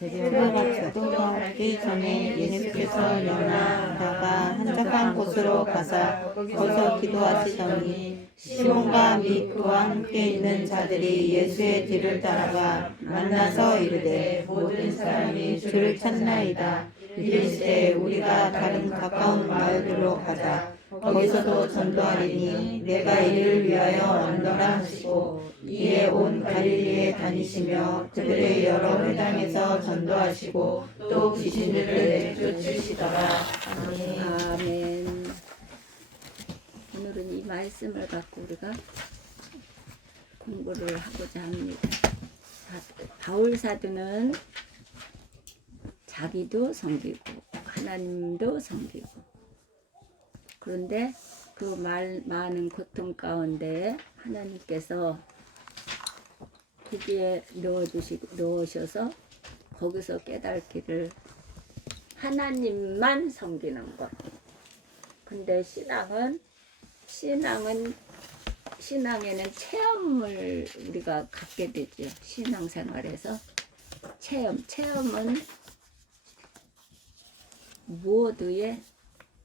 새벽 밝기 전에 예수께서 연하다가 한적한 곳으로 가사 거기서 기도하시더니 시몬과 및 그와 함께 있는 자들이 예수의 뒤를 따라가 만나서 이르되 모든 사람이 주를 찾나이다. 이르시되 우리가 다른 가까운 마을들로 가자. 거기서도 전도하리니 내가 이를 위하여 왔노라 하시고 이에 온 갈릴리에 다니시며 그들의 여러 회당에서 전도하시고 또 귀신들을 내쫓으시더라. 아멘. 아멘. 오늘은 이 말씀을 갖고 우리가 공부를 하고자 합니다. 바울 사도는 자기도 섬기고 하나님도 섬기고, 그런데 그 많은 고통 가운데 하나님께서 거기에 넣으셔서 거기서 깨닫기를 하나님만 섬기는 것. 근데 신앙에는 체험을 우리가 갖게 되죠. 신앙생활에서 체험은 모두의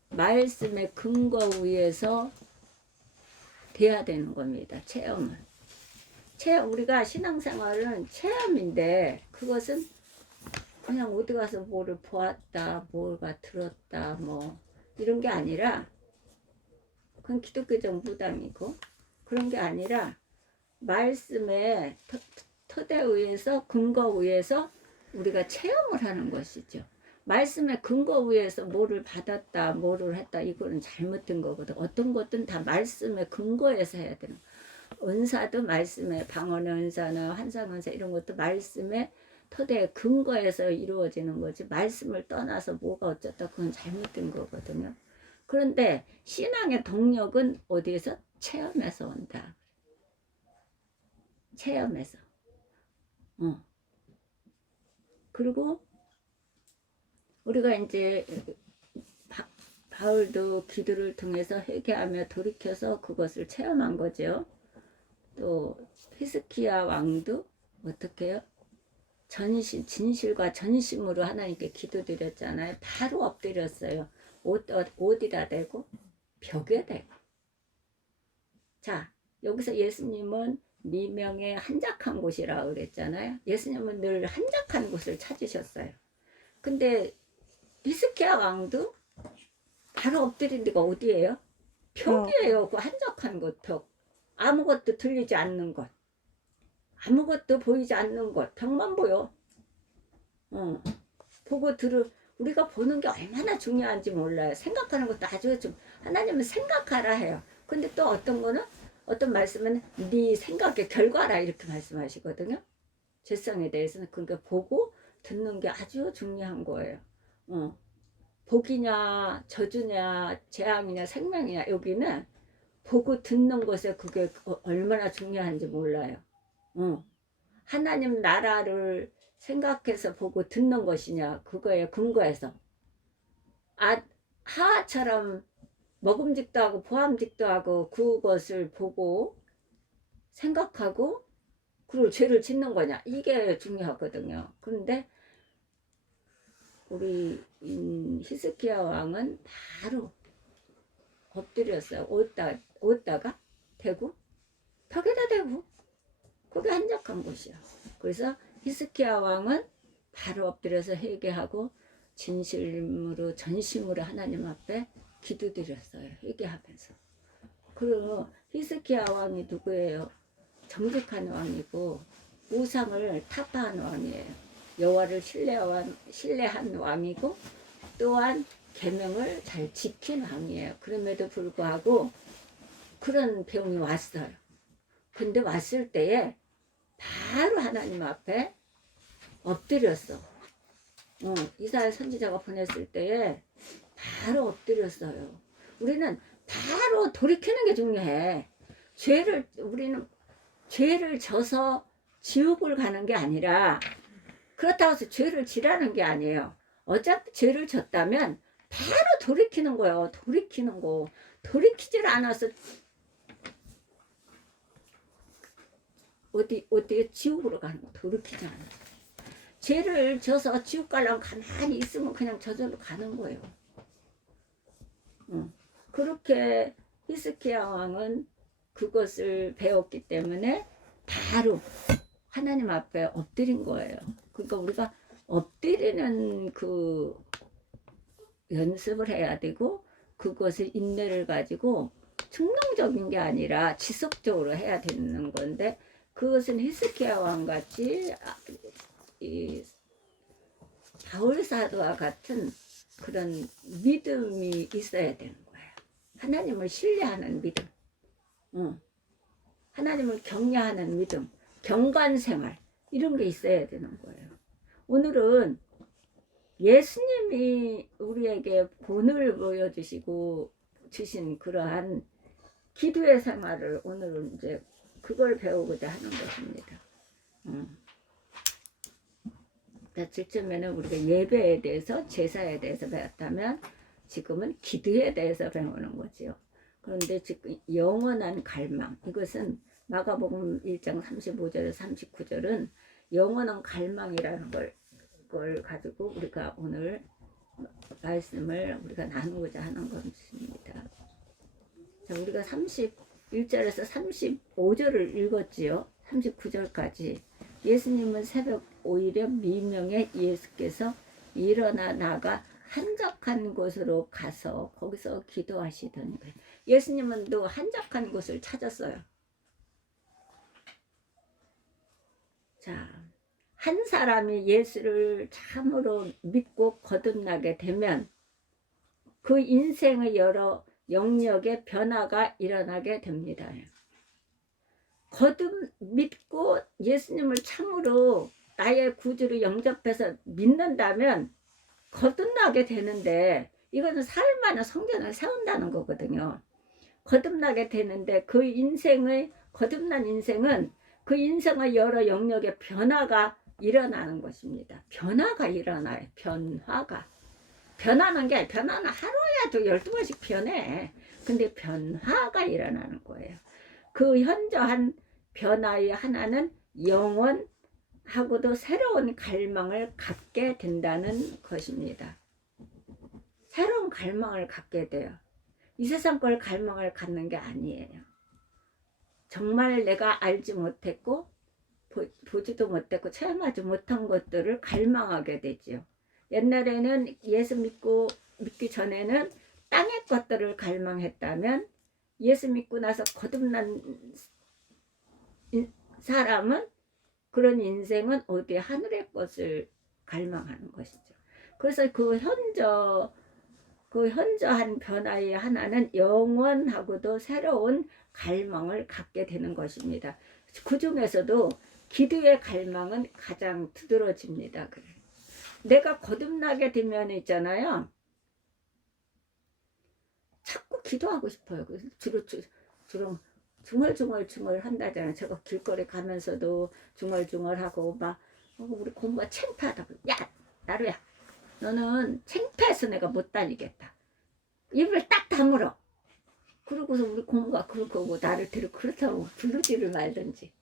말씀의 근거 위에서 돼야 되는 겁니다. 우리가 신앙생활은 체험인데, 그것은 그냥 어디 가서 뭐를 보았다, 뭐가 들었다, 뭐 이런 게 아니라, 그건 기독교적 무당이고, 그런 게 아니라 말씀의 토대 위에서, 근거 위에서 우리가 체험을 하는 것이죠. 말씀의 근거 위에서 뭐를 받았다, 뭐를 했다, 이거는 잘못된 거거든. 어떤 것든 다 말씀의 근거에서 해야 되는 거야. 은사도 말씀의, 방언의 은사나 환상 은사 이런 것도 말씀의 토대 근거에서 이루어지는 거지, 말씀을 떠나서 뭐가 어쩌다, 그건 잘못된 거거든요. 그런데 신앙의 동력은 어디에서? 체험에서 온다. 체험에서. 그리고 우리가 이제 바울도 기도를 통해서 회개하며 돌이켜서 그것을 체험한 거죠. 또 히스기야 왕도 어떻게 해요? 진실과 전심으로 하나님께 기도드렸잖아요. 바로 엎드렸어요. 어디다 대고? 벽에 대고. 자, 여기서 예수님은 미명의 한적한 곳이라고 그랬잖아요. 예수님은 늘 한적한 곳을 찾으셨어요. 근데 히스기야 왕도 바로 엎드린 데가 어디예요? 벽이에요. 그 한적한 곳, 벽. 아무것도 들리지 않는 것, 아무것도 보이지 않는 것, 벽만 보여. 우리가 보는 게 얼마나 중요한지 몰라요. 생각하는 것도 아주 하나님은 생각하라 해요. 근데 또 어떤 말씀은 네 생각의 결과라 이렇게 말씀하시거든요. 죄성에 대해서는. 그러니까 보고 듣는 게 아주 중요한 거예요. 복이냐 저주냐 재앙이냐 생명이냐, 여기는 보고 듣는 것에 그게 얼마나 중요한지 몰라요. 하나님 나라를 생각해서 보고 듣는 것이냐, 그거에 근거해서. 하하처럼 먹음직도 하고 보암직도 하고 그것을 보고 생각하고 그리고 죄를 짓는 거냐, 이게 중요하거든요. 그런데 우리 히스기야 왕은 바로 엎드렸어요. 어디다가 대고? 벽에다 대고. 그게 한적한 곳이야. 그래서 히스기야 왕은 바로 엎드려서 회개하고 진실로 전심으로 하나님 앞에 기도드렸어요. 회개하면서. 그리고 히스기야 왕이 누구예요? 정직한 왕이고 우상을 타파한 왕이에요. 여호와를 신뢰한 왕이고 또한 계명을 잘 지킨 왕이에요. 그럼에도 불구하고 그런 병이 왔어요. 근데 왔을 때에 바로 하나님 앞에 엎드렸어. 이사야 선지자가 보냈을 때에 바로 엎드렸어요. 우리는 바로 돌이키는 게 중요해. 우리는 죄를 져서 지옥을 가는 게 아니라, 그렇다고 해서 죄를 지라는 게 아니에요. 어차피 죄를 졌다면 바로 돌이키는 거예요. 돌이키는 거. 돌이키질 않아서 어디에 지옥으로 가는 거. 돌이키지 않아. 죄를 져서 지옥 가려면 가만히 있으면 그냥 저절로 가는 거예요. 그렇게 히스기야 왕은 그것을 배웠기 때문에 바로 하나님 앞에 엎드린 거예요. 그러니까 우리가 엎드리는 그 연습을 해야 되고, 그것을 인내를 가지고 충동적인 게 아니라 지속적으로 해야 되는 건데, 그것은 히스기야 왕같이 이 바울 사도와 같은 그런 믿음이 있어야 되는 거예요. 하나님을 신뢰하는 믿음, 하나님을 경외하는 믿음, 경관생활, 이런 게 있어야 되는 거예요. 오늘은 예수님이 우리에게 본을 보여주시고 주신 그러한 기도의 생활을 오늘은 이제 그걸 배우고자 하는 것입니다. 지금에는 우리가 예배에 대해서, 제사에 대해서 배웠다면 지금은 기도에 대해서 배우는 거지요. 그런데 지금 영원한 갈망, 이것은 마가복음 1장 35절 39절은 영원한 갈망이라는 걸 가지고 우리가 오늘 말씀을 우리가 나누고자 하는 것입니다. 자, 우리가 31절에서 35절을 읽었지요. 39절까지. 예수님은 새벽 5일에 미명에 예수께서 일어나 나가 한적한 곳으로 가서 거기서 기도하시던 거예요. 예수님은 또 한적한 곳을 찾았어요. 자, 한 사람이 예수를 참으로 믿고 거듭나게 되면 그 인생의 여러 영역의 변화가 일어나게 됩니다. 믿고 예수님을 참으로 나의 구주로 영접해서 믿는다면 거듭나게 되는데, 이거는 사흘만에 성전을 세운다는 거거든요. 거듭나게 되는데 그 인생의, 거듭난 인생은 그 인생의 여러 영역의 변화가 일어나는 것입니다. 변화가 일어나요. 변하는 게, 변화는 하루에도 12번씩 변해. 근데 변화가 일어나는 거예요. 그 현저한 변화의 하나는 영원하고도 새로운 갈망을 갖게 된다는 것입니다. 새로운 갈망을 갖게 돼요. 이 세상 걸 갈망을 갖는 게 아니에요. 정말 내가 알지 못했고 보지도 못했고 체험하지 못한 것들을 갈망하게 되지요. 옛날에는 예수 믿기 전에는 땅의 것들을 갈망했다면, 예수 믿고 나서 거듭난 사람은, 그런 인생은 어디 하늘의 것을 갈망하는 것이죠. 그래서 그 현저한 변화의 하나는 영원하고도 새로운 갈망을 갖게 되는 것입니다. 그 중에서도 기도의 갈망은 가장 두드러집니다. 내가 거듭나게 되면 있잖아요, 자꾸 기도하고 싶어요. 주로 중얼중얼 한다잖아요. 제가 길거리 가면서도 중얼중얼하고 막 우리 공부가 창피하다고. 야, 나루야, 너는 창피해서 내가 못 다니겠다. 입을 딱 다물어. 그러고서 우리 공부가 그렇고 나를 데리고, 그렇다고 부르지를 말든지.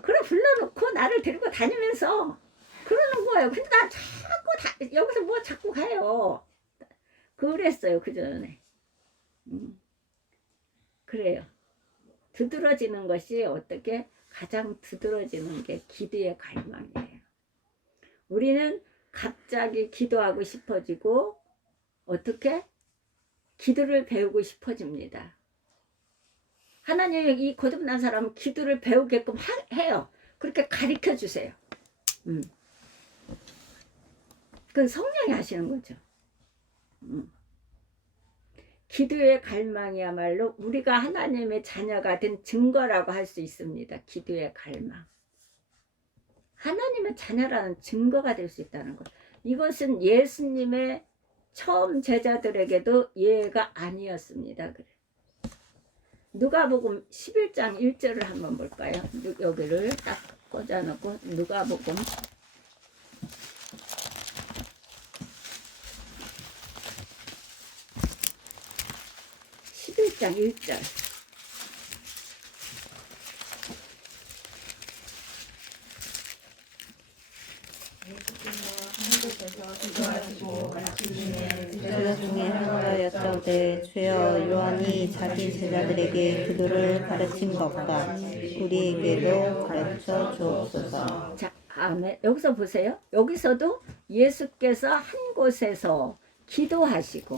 그래 불러놓고 나를 데리고 다니면서 그러는 거예요. 근데 나 자꾸 여기서 뭐 자꾸 가요. 그랬어요, 그 전에. 그래요. 두드러지는 것이, 어떻게 가장 두드러지는 게 기도의 갈망이에요. 우리는 갑자기 기도하고 싶어지고, 어떻게 기도를 배우고 싶어집니다. 하나님이 이 거듭난 사람은 기도를 배우게끔 해요. 그렇게 가르쳐 주세요. 그건 성령이 하시는 거죠. 기도의 갈망이야말로 우리가 하나님의 자녀가 된 증거라고 할 수 있습니다. 기도의 갈망. 하나님의 자녀라는 증거가 될 수 있다는 것. 이것은 예수님의 처음 제자들에게도 예가 아니었습니다. 그래. 누가복음 11장 1절을 한번 볼까요? 여기를 딱 꽂아놓고 누가복음 11장 1절. 기도하시고 마치시면 제자 중에 하나가 여쭤되 주여 요한이 자기 제자들에게 기도를 가르친 것과 우리에게도 가르쳐 주옵소서. 자, 아멘. 여기서 보세요. 여기서도 예수께서 한 곳에서 기도하시고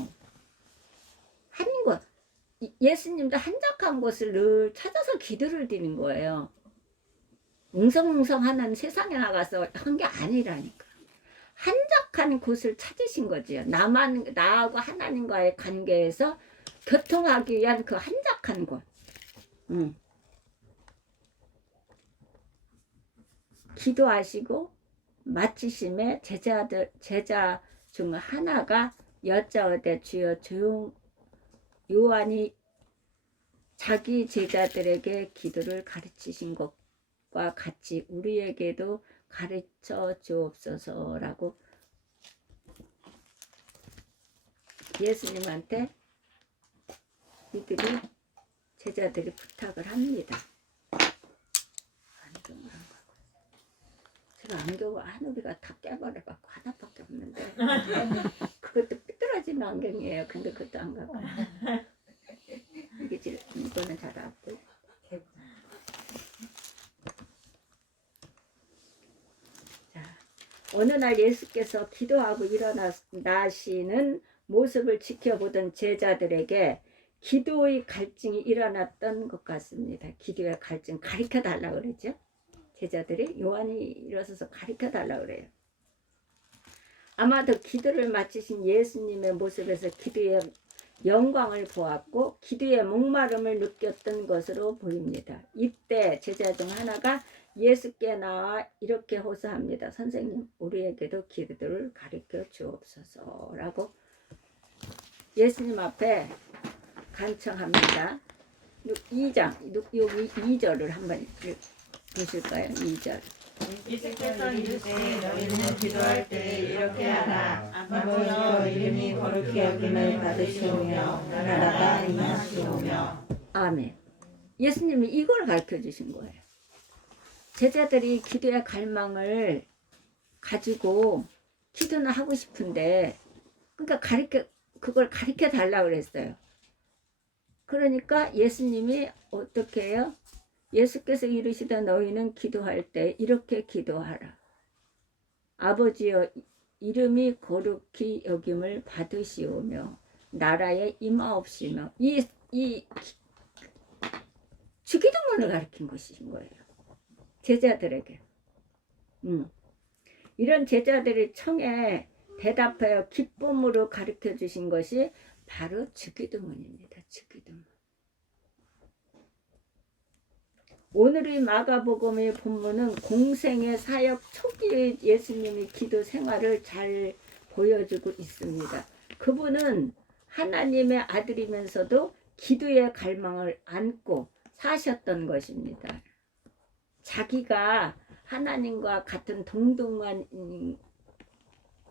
한 곳. 예수님도 한적한 곳을 늘 찾아서 기도를 드리는 거예요. 웅성웅성하는 세상에 나가서 한 게 아니라니까. 한적한 곳을 찾으신 거지요. 나하고 하나님과의 관계에서 교통하기 위한 그 한적한 곳. 기도하시고 마치심에 제자 중 하나가 여짜오되 주여 요한이 자기 제자들에게 기도를 가르치신 것과 같이 우리에게도 가르쳐 주옵소서라고 예수님한테 제자들이 부탁을 합니다. 안경을 안 갖고 제가 안경을 하늘이가 다 깨버려갖고 하나밖에 없는데 그것도 삐뚤어진 안경이에요. 근데 그것도 안 갖고 이거는 잘 알고. 자, 어느 날 예수께서 기도하고 일어나시는 모습을 지켜보던 제자들에게 기도의 갈증이 일어났던 것 같습니다. 기도의 갈증 가르쳐 달라고 그러죠. 제자들이 요한이 일어서서 가르쳐 달라고 그래요. 아마도 기도를 마치신 예수님의 모습에서 기도의 영광을 보았고 기도의 목마름을 느꼈던 것으로 보입니다. 이때 제자 중 하나가 예수께 나와 이렇게 호소합니다. 선생님, 우리에게도 기도를 가르쳐 주옵소서라고 예수님 앞에 간청합니다. 2장, 여기 2절을 한번 보실까요? 2절. 예수께서 이르시되 너희는 기도할 때 이렇게 하라. 아버지여 이름이 거룩히 여김을 받으시오며 나라가 임하시오며. 아멘. 예수님이 이걸 가르쳐 주신 거예요. 제자들이 기도의 갈망을 가지고 기도는 하고 싶은데 그러니까 그걸 가르쳐 달라고 그랬어요. 그러니까 예수님이 어떻게 해요? 예수께서 이르시되 너희는 기도할 때 이렇게 기도하라. 아버지여 이름이 거룩히 여김을 받으시오며 나라에 임하옵시며 이 주기도문을 가르친 것인 거예요. 제자들에게. 이런 제자들의 청에 대답하여 기쁨으로 가르쳐 주신 것이 바로 주기도문입니다. 주기도문. 오늘의 마가복음의 본문은 공생의 사역 초기의 예수님의 기도 생활을 잘 보여주고 있습니다. 그분은 하나님의 아들이면서도 기도의 갈망을 안고 사셨던 것입니다. 자기가 하나님과 같은 동등한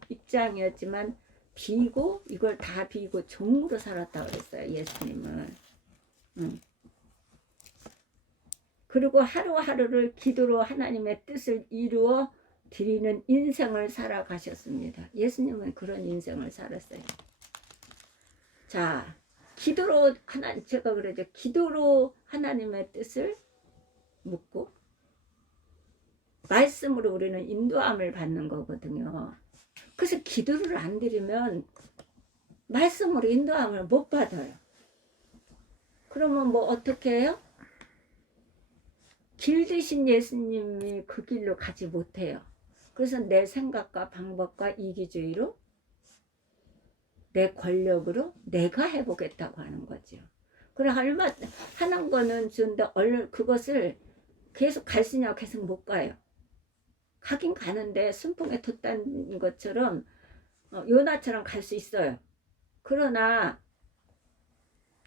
입장이었지만 비고 이걸 다 비고 종으로 살았다고 그랬어요. 예수님은. 그리고 하루하루를 기도로 하나님의 뜻을 이루어 드리는 인생을 살아가셨습니다. 예수님은 그런 인생을 살았어요. 자, 기도로 제가 그러죠. 기도로 하나님의 뜻을 묻고 말씀으로 우리는 인도함을 받는 거거든요. 그래서 기도를 안 드리면 말씀으로 인도함을 못 받아요. 그러면 뭐 어떻게 해요? 길 드신 예수님이 그 길로 가지 못해요. 그래서 내 생각과 방법과 이기주의로 내 권력으로 내가 해보겠다고 하는 거죠. 그래 얼마 하는 거는 좋은데 그것을 계속 갈 수 있냐고 계속 못 가요. 가긴 가는데 순풍에 돛단 것처럼 요나처럼 갈 수 있어요. 그러나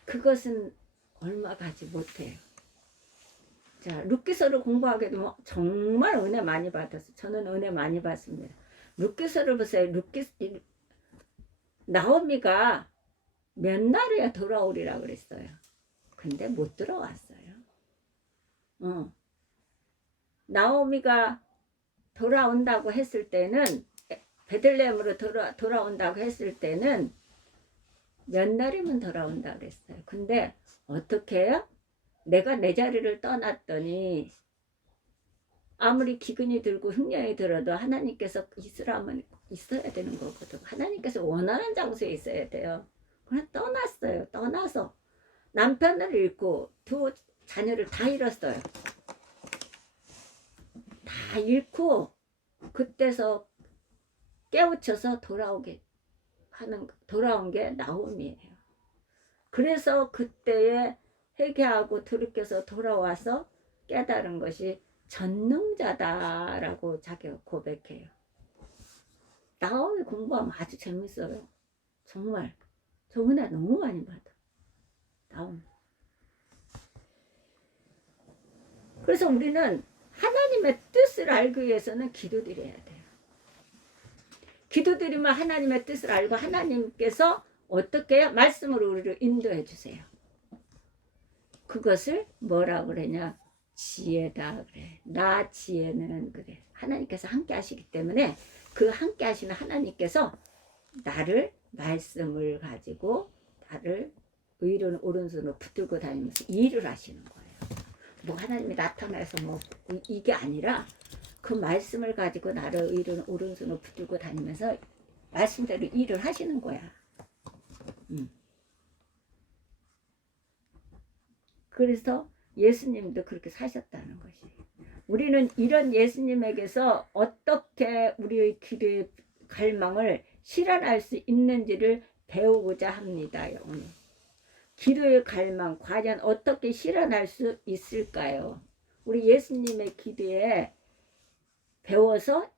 그것은 얼마 가지 못해요. 자, 룻기서를 공부하게 되면 정말 은혜 많이 받았어요. 저는 은혜 많이 받습니다. 룻기서를 보세요. 나오미가 몇 날이야 돌아오리라 그랬어요. 근데 못 들어왔어요. 나오미가 돌아온다고 했을 때는 베들레헴으로 돌아온다고 했을 때는 몇 날이면 돌아온다 그랬어요. 근데 어떻게 해요? 내가 내 자리를 떠났더니 아무리 기근이 들고 흉년이 들어도 하나님께서 있으라면 있어야 되는 거거든. 하나님께서 원하는 장소에 있어야 돼요. 그냥 떠났어요. 떠나서 남편을 잃고 두 자녀를 다 잃었어요. 다 잃고 그때서 깨우쳐서 돌아온 게 나오미예요. 그래서 그때에 회개하고 돌이켜서 돌아와서 깨달은 것이 전능자다라고 자기가 고백해요. 나오미 공부하면 아주 재밌어요. 정말 저 은혜 너무 많이 받아. 나오미. 그래서 우리는 하나님의 뜻을 알기 위해서는 기도드려야 돼요. 기도드리면 하나님의 뜻을 알고 하나님께서 어떻게 해요? 말씀으로 우리를 인도해 주세요. 그것을 뭐라고 그러냐? 지혜다 그래. 나 지혜는 그래. 하나님께서 함께 하시기 때문에 그 함께 하시는 하나님께서 나를 말씀을 가지고 나를 의로운 오른손으로 붙들고 다니면서 일을 하시는 거예요. 뭐 하나님이 나타나서 뭐 이게 아니라 그 말씀을 가지고 나를 의로운 오른손으로 붙들고 다니면서 말씀대로 일을 하시는 거야. 그래서 예수님도 그렇게 사셨다는 것이. 우리는 이런 예수님에게서 어떻게 우리의 기도의 갈망을 실현할 수 있는지를 배우고자 합니다. 오늘. 기도의 갈망 과연 어떻게 실현할 수 있을까요? 우리 예수님의 기도에 배워서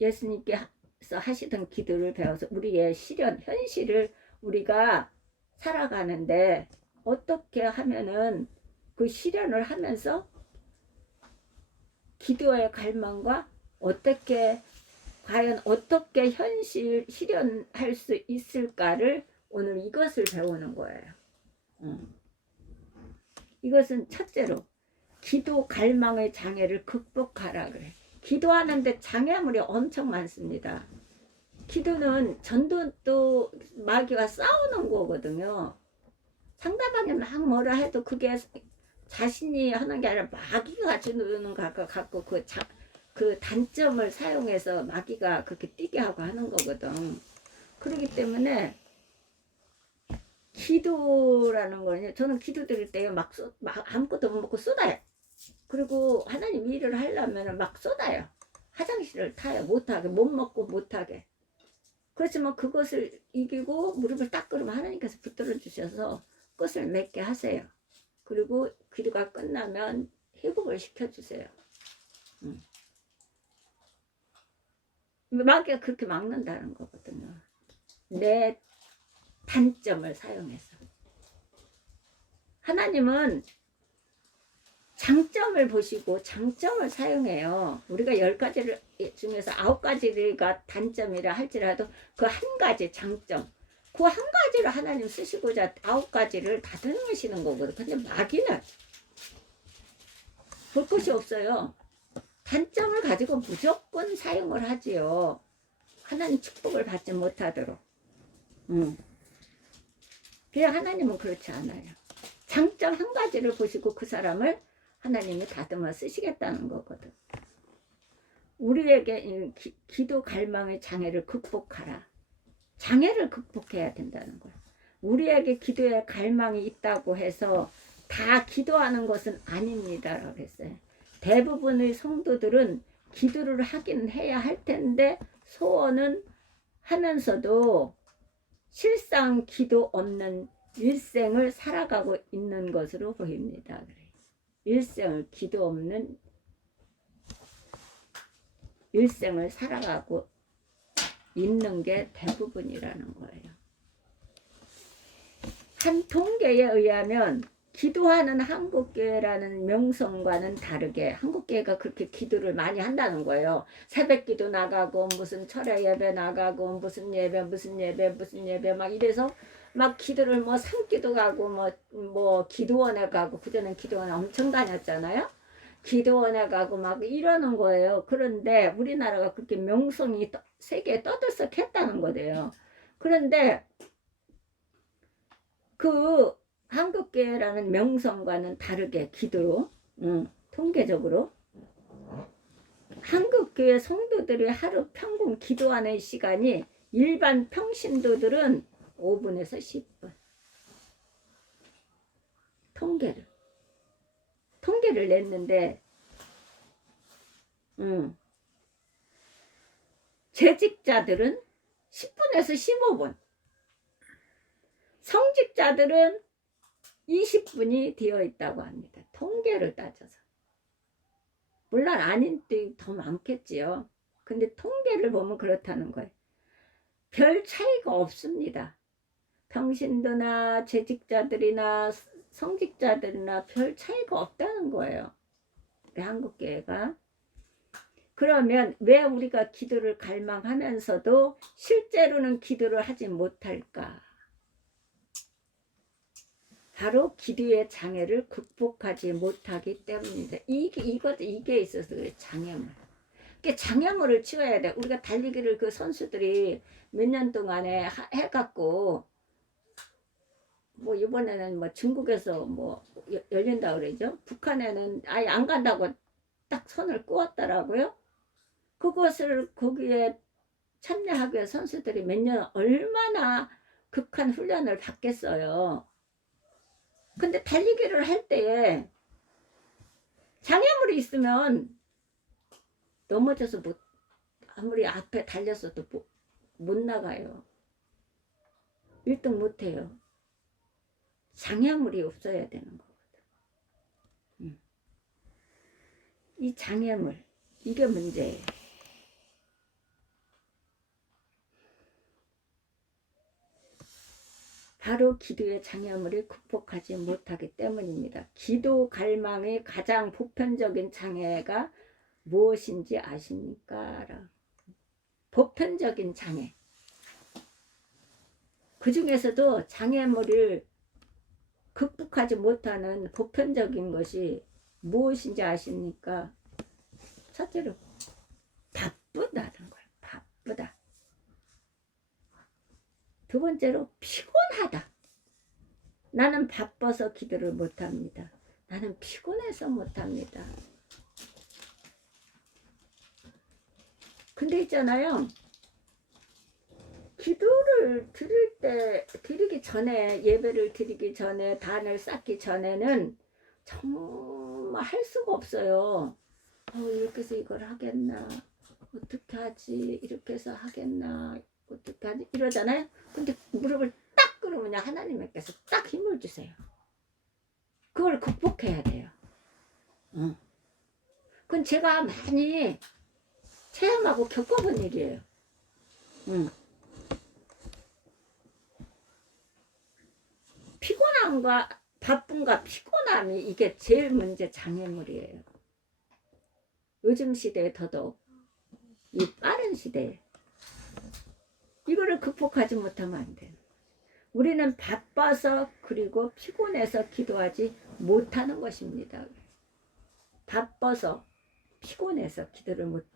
예수님께서 하시던 기도를 배워서 우리의 실현, 현실을 우리가 살아가는데 어떻게 하면은 그 실현을 하면서 기도의 갈망과 어떻게 과연 어떻게 실현할 수 있을까를 오늘 이것을 배우는 거예요. 이것은 첫째로 기도 갈망의 장애를 극복하라 그래. 기도하는데 장애물이 엄청 많습니다. 기도는 전도 마귀와 싸우는 거거든요. 상대방이 막 뭐라 해도 그게 자신이 하는 게 아니라 마귀가 주는 갖고 그 단점을 사용해서 마귀가 그렇게 뛰게 하고 하는 거거든. 그렇기 때문에 기도라는 거는 저는 기도 드릴 때 막 아무것도 못 먹고 쏟아요. 그리고 하나님 일을 하려면 막 쏟아요. 화장실을 타요. 못하게 못 먹고 못하게. 그렇지만 그것을 이기고 무릎을 딱 꿇으면 하나님께서 붙들어 주셔서 끝을 맺게 하세요. 그리고 기도가 끝나면 회복을 시켜주세요. 마귀가 그렇게 막는다는 거거든요. 내 단점을 사용해서. 하나님은 장점을 보시고 장점을 사용해요. 우리가 10가지를 중에서 9가지가 단점이라 할지라도 그 한 가지 장점, 그 한 가지를 하나님 쓰시고자 9가지를 다듬으시는 거거든요. 근데 마귀는 볼 것이 없어요. 단점을 가지고 무조건 사용을 하지요. 하나님 축복을 받지 못하도록. 그냥 하나님은 그렇지 않아요. 장점 한 가지를 보시고 그 사람을 하나님이 다듬어 쓰시겠다는 거거든. 우리에게 기도 갈망의 장애를 극복하라. 장애를 극복해야 된다는 거야. 우리에게 기도의 갈망이 있다고 해서 다 기도하는 것은 아닙니다라고 했어요. 대부분의 성도들은 기도를 하긴 해야 할 텐데 소원은 하면서도 실상 기도 없는 일생을 살아가고 있는 것으로 보입니다. 일생을 기도 없는 일생을 살아가고 있는 게 대부분이라는 거예요. 한 통계에 의하면 기도하는 한국교회라는 명성과는 다르게 한국교회가 그렇게 기도를 많이 한다는 거예요. 새벽기도 나가고 무슨 철야 예배 나가고 무슨 예배 막 이래서 막 기도를 뭐 산기도 가고 뭐 기도원에 가고 그전엔 기도원 엄청 다녔잖아요. 기도원에 가고 막 이러는 거예요. 그런데 우리나라가 그렇게 명성이 세계에 떠들썩했다는 거예요. 그런데 그 한국교회라는 명성과는 다르게 기도, 통계적으로 한국교회 성도들이 하루 평균 기도하는 시간이 일반 평신도들은 5분에서 10분. 통계를 냈는데, 재직자들은 10분에서 15분, 성직자들은 20분이 되어 있다고 합니다. 통계를 따져서. 물론 아닌 때 더 많겠지요. 근데 통계를 보면 그렇다는 거예요. 별 차이가 없습니다. 평신도나 재직자들이나 성직자들이나 별 차이가 없다는 거예요. 우리 한국교회가. 그러면 왜 우리가 기도를 갈망하면서도 실제로는 기도를 하지 못할까? 바로 기도의 장애를 극복하지 못하기 때문입니다. 이게 있어서 그래, 장애물. 장애물을 치워야 돼. 우리가 달리기를 그 선수들이 몇 년 동안에 해갖고, 뭐 이번에는 뭐 중국에서 뭐 열린다 그러죠. 북한에는 아예 안 간다고 딱 선을 그었더라고요. 그것을 거기에 참여하기 위해 선수들이 몇 년 얼마나 극한 훈련을 받겠어요. 근데 달리기를 할 때에 장애물이 있으면 넘어져서 아무리 앞에 달렸어도 못 나가요. 1등 못 해요. 장애물이 없어야 되는 거거든. 이 장애물, 이게 문제예요. 바로 기도의 장애물을 극복하지 못하기 때문입니다. 기도 갈망의 가장 보편적인 장애가 무엇인지 아십니까? 보편적인 장애. 그 중에서도 장애물을 극복하지 못하는 보편적인 것이 무엇인지 아십니까? 첫째로 바쁘다는 거예요. 바쁘다. 두 번째로 피곤하다. 나는 바빠서 기도를 못합니다. 나는 피곤해서 못합니다. 근데 있잖아요. 기도를 드리기 전에, 예배를 드리기 전에, 단을 쌓기 전에는 정말 할 수가 없어요. 이렇게 해서 이걸 하겠나? 어떻게 하지? 이렇게 해서 하겠나? 어떻게 하지? 이러잖아요. 근데 무릎을 딱 꿇으면 하나님께서 딱 힘을 주세요. 그걸 극복해야 돼요. 그건 제가 많이 체험하고 겪어본 일이에요. 피곤함과 바쁨과 피곤함이 이게 제일 문제 장애물이에요. 요즘 시대에 더더욱 이 빠른 시대에 이거를 극복하지 못하면 안 돼요. 우리는 바빠서 그리고 피곤해서 기도하지 못하는 것입니다. 바빠서 피곤해서 기도를 못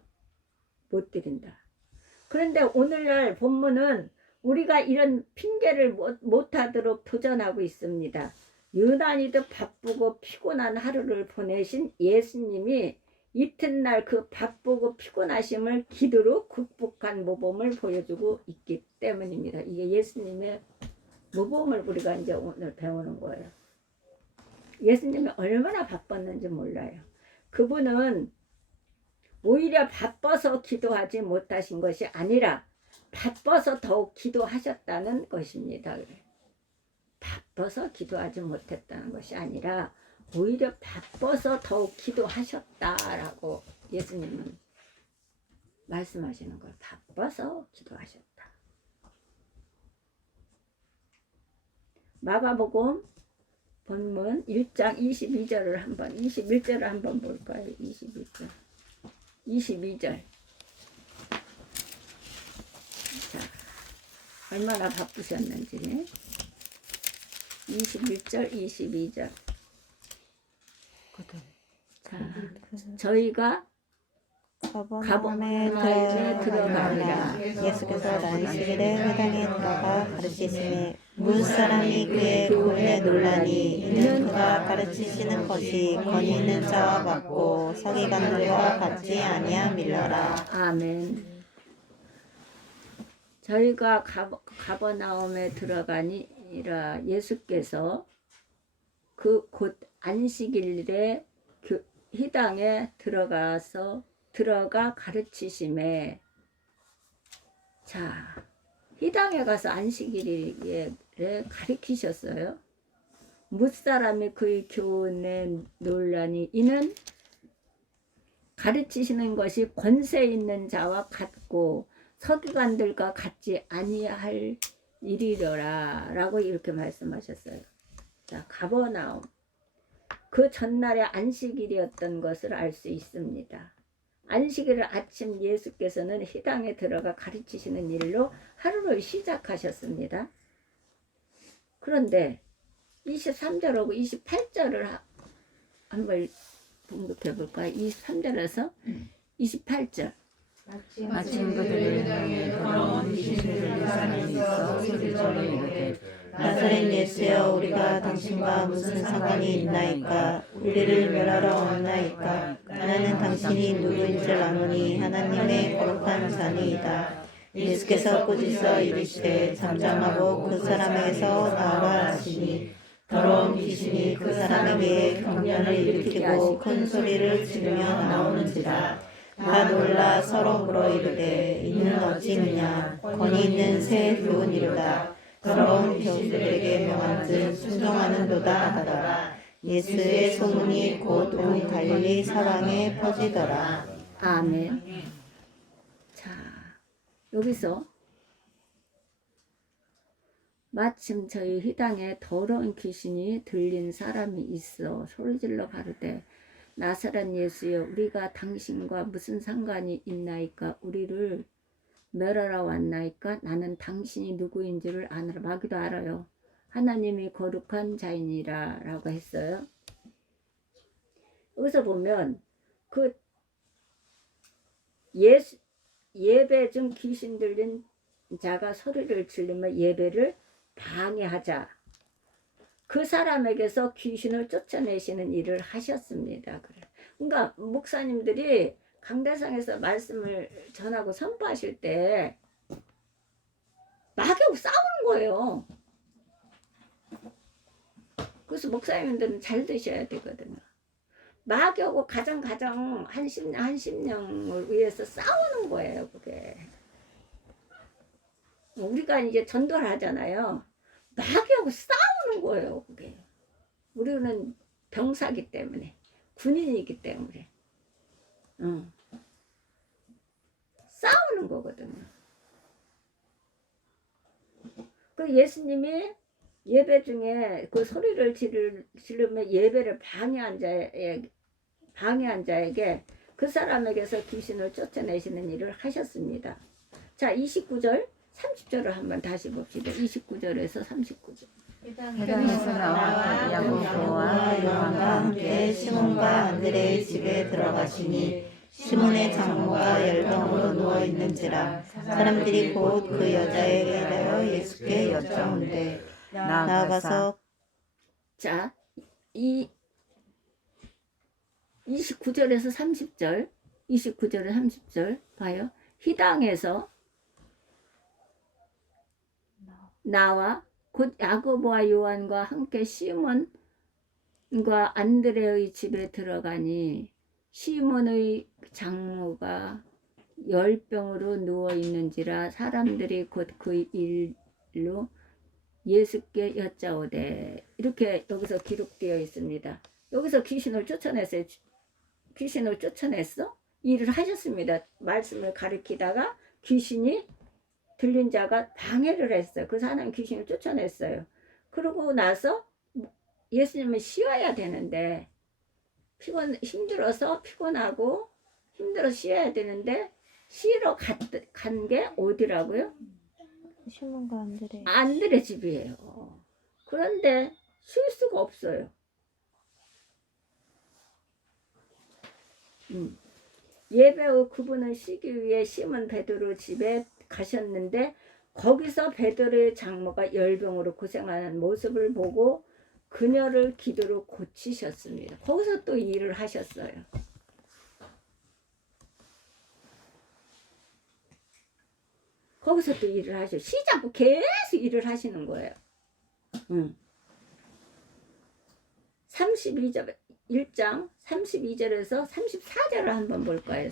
드린다. 그런데 오늘날 본문은 우리가 이런 핑계를 못하도록 도전하고 있습니다. 유난히도 바쁘고 피곤한 하루를 보내신 예수님이 이튿날 그 바쁘고 피곤하심을 기도로 극복한 모범을 보여주고 있기 때문입니다. 이게 예수님의 모범을 우리가 이제 오늘 배우는 거예요. 예수님이 얼마나 바빴는지 몰라요. 그분은 오히려 바빠서 기도하지 못하신 것이 아니라 바빠서 더욱 기도하셨다는 것입니다. 바빠서 기도하지 못했다는 것이 아니라 오히려 바빠서 더욱 기도하셨다라고 예수님은 말씀하시는 거예요. 바빠서 기도하셨다. 마가복음 본문 1장 21절을 한번 볼까요? 22절. 자, 얼마나 바쁘셨는지. 21절, 22절. 거든. 자, 저희가 가버나움에 들어가니라. 예수께서 안식일에 회당에 들어가 가르치시니 문 사람이 그의 교훈에 놀라니 이는 그가 가르치시는 것이 권위 있는 자와 같고 서기관들과 같지 아니함이러라. 아멘. 저희가 가버나움에 들어가니라. 예수께서 그 곧 안식일에 회당에 들어가 가르치심에, 자, 회당에 가서 안식일에 가르치셨어요. 무사람이 그의 교훈에 논란이 이는 가르치시는 것이 권세 있는 자와 같고 서기관들과 같지 아니할 일이려라 라고 이렇게 말씀하셨어요. 자, 가버나움, 그 전날에 안식일이었던 것을 알 수 있습니다. 안식일을 아침 예수께서는 회당에 들어가 가르치시는 일로 하루를 시작하셨습니다. 그런데 23절하고 28절을 한번 봉독해 볼까요? 23절에서 28절. 아침 그들을 향해 더러운 귀신을 들린 사람이 있어 소리지르며 이르되 나사렛 예수여, 우리가 당신과 무슨 상관이 있나이까? 우리를 멸하러 왔나이까? 나는 당신이 누구인 줄 아노니 하나님의 거룩한 자니이다. 예수께서 꾸짖어 이르시되 잠잠하고 그 사람에게서 나아가 하시니 더러운 귀신이 그 사람에게 경련을 일으키고 큰 소리를 지르며 나오는지라. 다 놀라 서로 물어 이르되 이는 어찌 느냐? 권위 있는 새 교훈이로다. 더러운 귀신들에게 명한즉 순종하는도다 하더라. 예수의 소문이 곧 온 갈릴리 사방에 퍼지더라. 아멘. 자, 여기서 마침 저희 회당에 더러운 귀신이 들린 사람이 있어 소리질러 가르되 나사렛 예수여, 우리가 당신과 무슨 상관이 있나이까? 우리를 멸하러 왔나이까? 나는 당신이 누구인지를 아느라. 마귀도 알아요. 하나님이 거룩한 자이니라 라고 했어요. 여기서 보면 그 예배 중 귀신 들린 자가 소리를 지르며 예배를 방해하자 그 사람에게서 귀신을 쫓아내시는 일을 하셨습니다. 그러니까 목사님들이 강대상에서 말씀을 전하고 선포하실 때 마귀하고 싸우는 거예요. 그래서 목사님들은 잘 드셔야 되거든요. 마귀하고 가정 한 10명을 위해서 싸우는 거예요. 그게 우리가 이제 전도를 하잖아요. 마귀하고 싸우는 거예요. 그게 우리는 병사기 때문에, 군인이기 때문에 싸우는 거거든요. 그 예수님이 예배 중에 그 소리를 지르며 예배를 방해한 자에게 그 사람에게서 귀신을 쫓아내시는 일을 하셨습니다. 자, 29절 30절을 한번 다시 봅시다. 29절에서 39절. 회당에서 나와 야고보와 요한과 함께 시몬과 안드레의 집에 들어가시니 시몬의 장모가 열병으로 누워 있는지라. 사람들이 곧 그 여자에 대하여 예수께 여짜온대. 나아가서 자, 이 29절에서 30절, 29절에 30절 봐요. 회당에서 나와 곧 야고보와 요한과 함께 시몬과 안드레의 집에 들어가니 시몬의 장모가 열병으로 누워 있는지라. 사람들이 곧 그 일로 예수께 여짜오되. 이렇게 여기서 기록되어 있습니다. 여기서 귀신을 쫓아냈어요. 귀신을 쫓아냈어? 일을 하셨습니다. 말씀을 가리키다가 귀신이 들린 자가 방해를 했어요. 그 사람 귀신을 쫓아냈어요. 그러고 나서 예수님은 쉬어야 되는데 힘들어서 피곤하고 힘들어 쉬어야 되는데 쉬러 간 게 어디라고요? 시몬과 안드레. 안드레 집이에요. 그런데 쉴 수가 없어요. 예배 후 그분은 쉬기 위해 시몬 베드로 집에 가셨는데 거기서 베드로의 장모가 열병으로 고생하는 모습을 보고 그녀를 기도로 고치셨습니다. 거기서 또 일을 하셨어요. 거기서 또 일을 하셔. 쉬지 않고 계속 일을 하시는 거예요. 32절 1장 32절에서 34절을 한번 볼까요?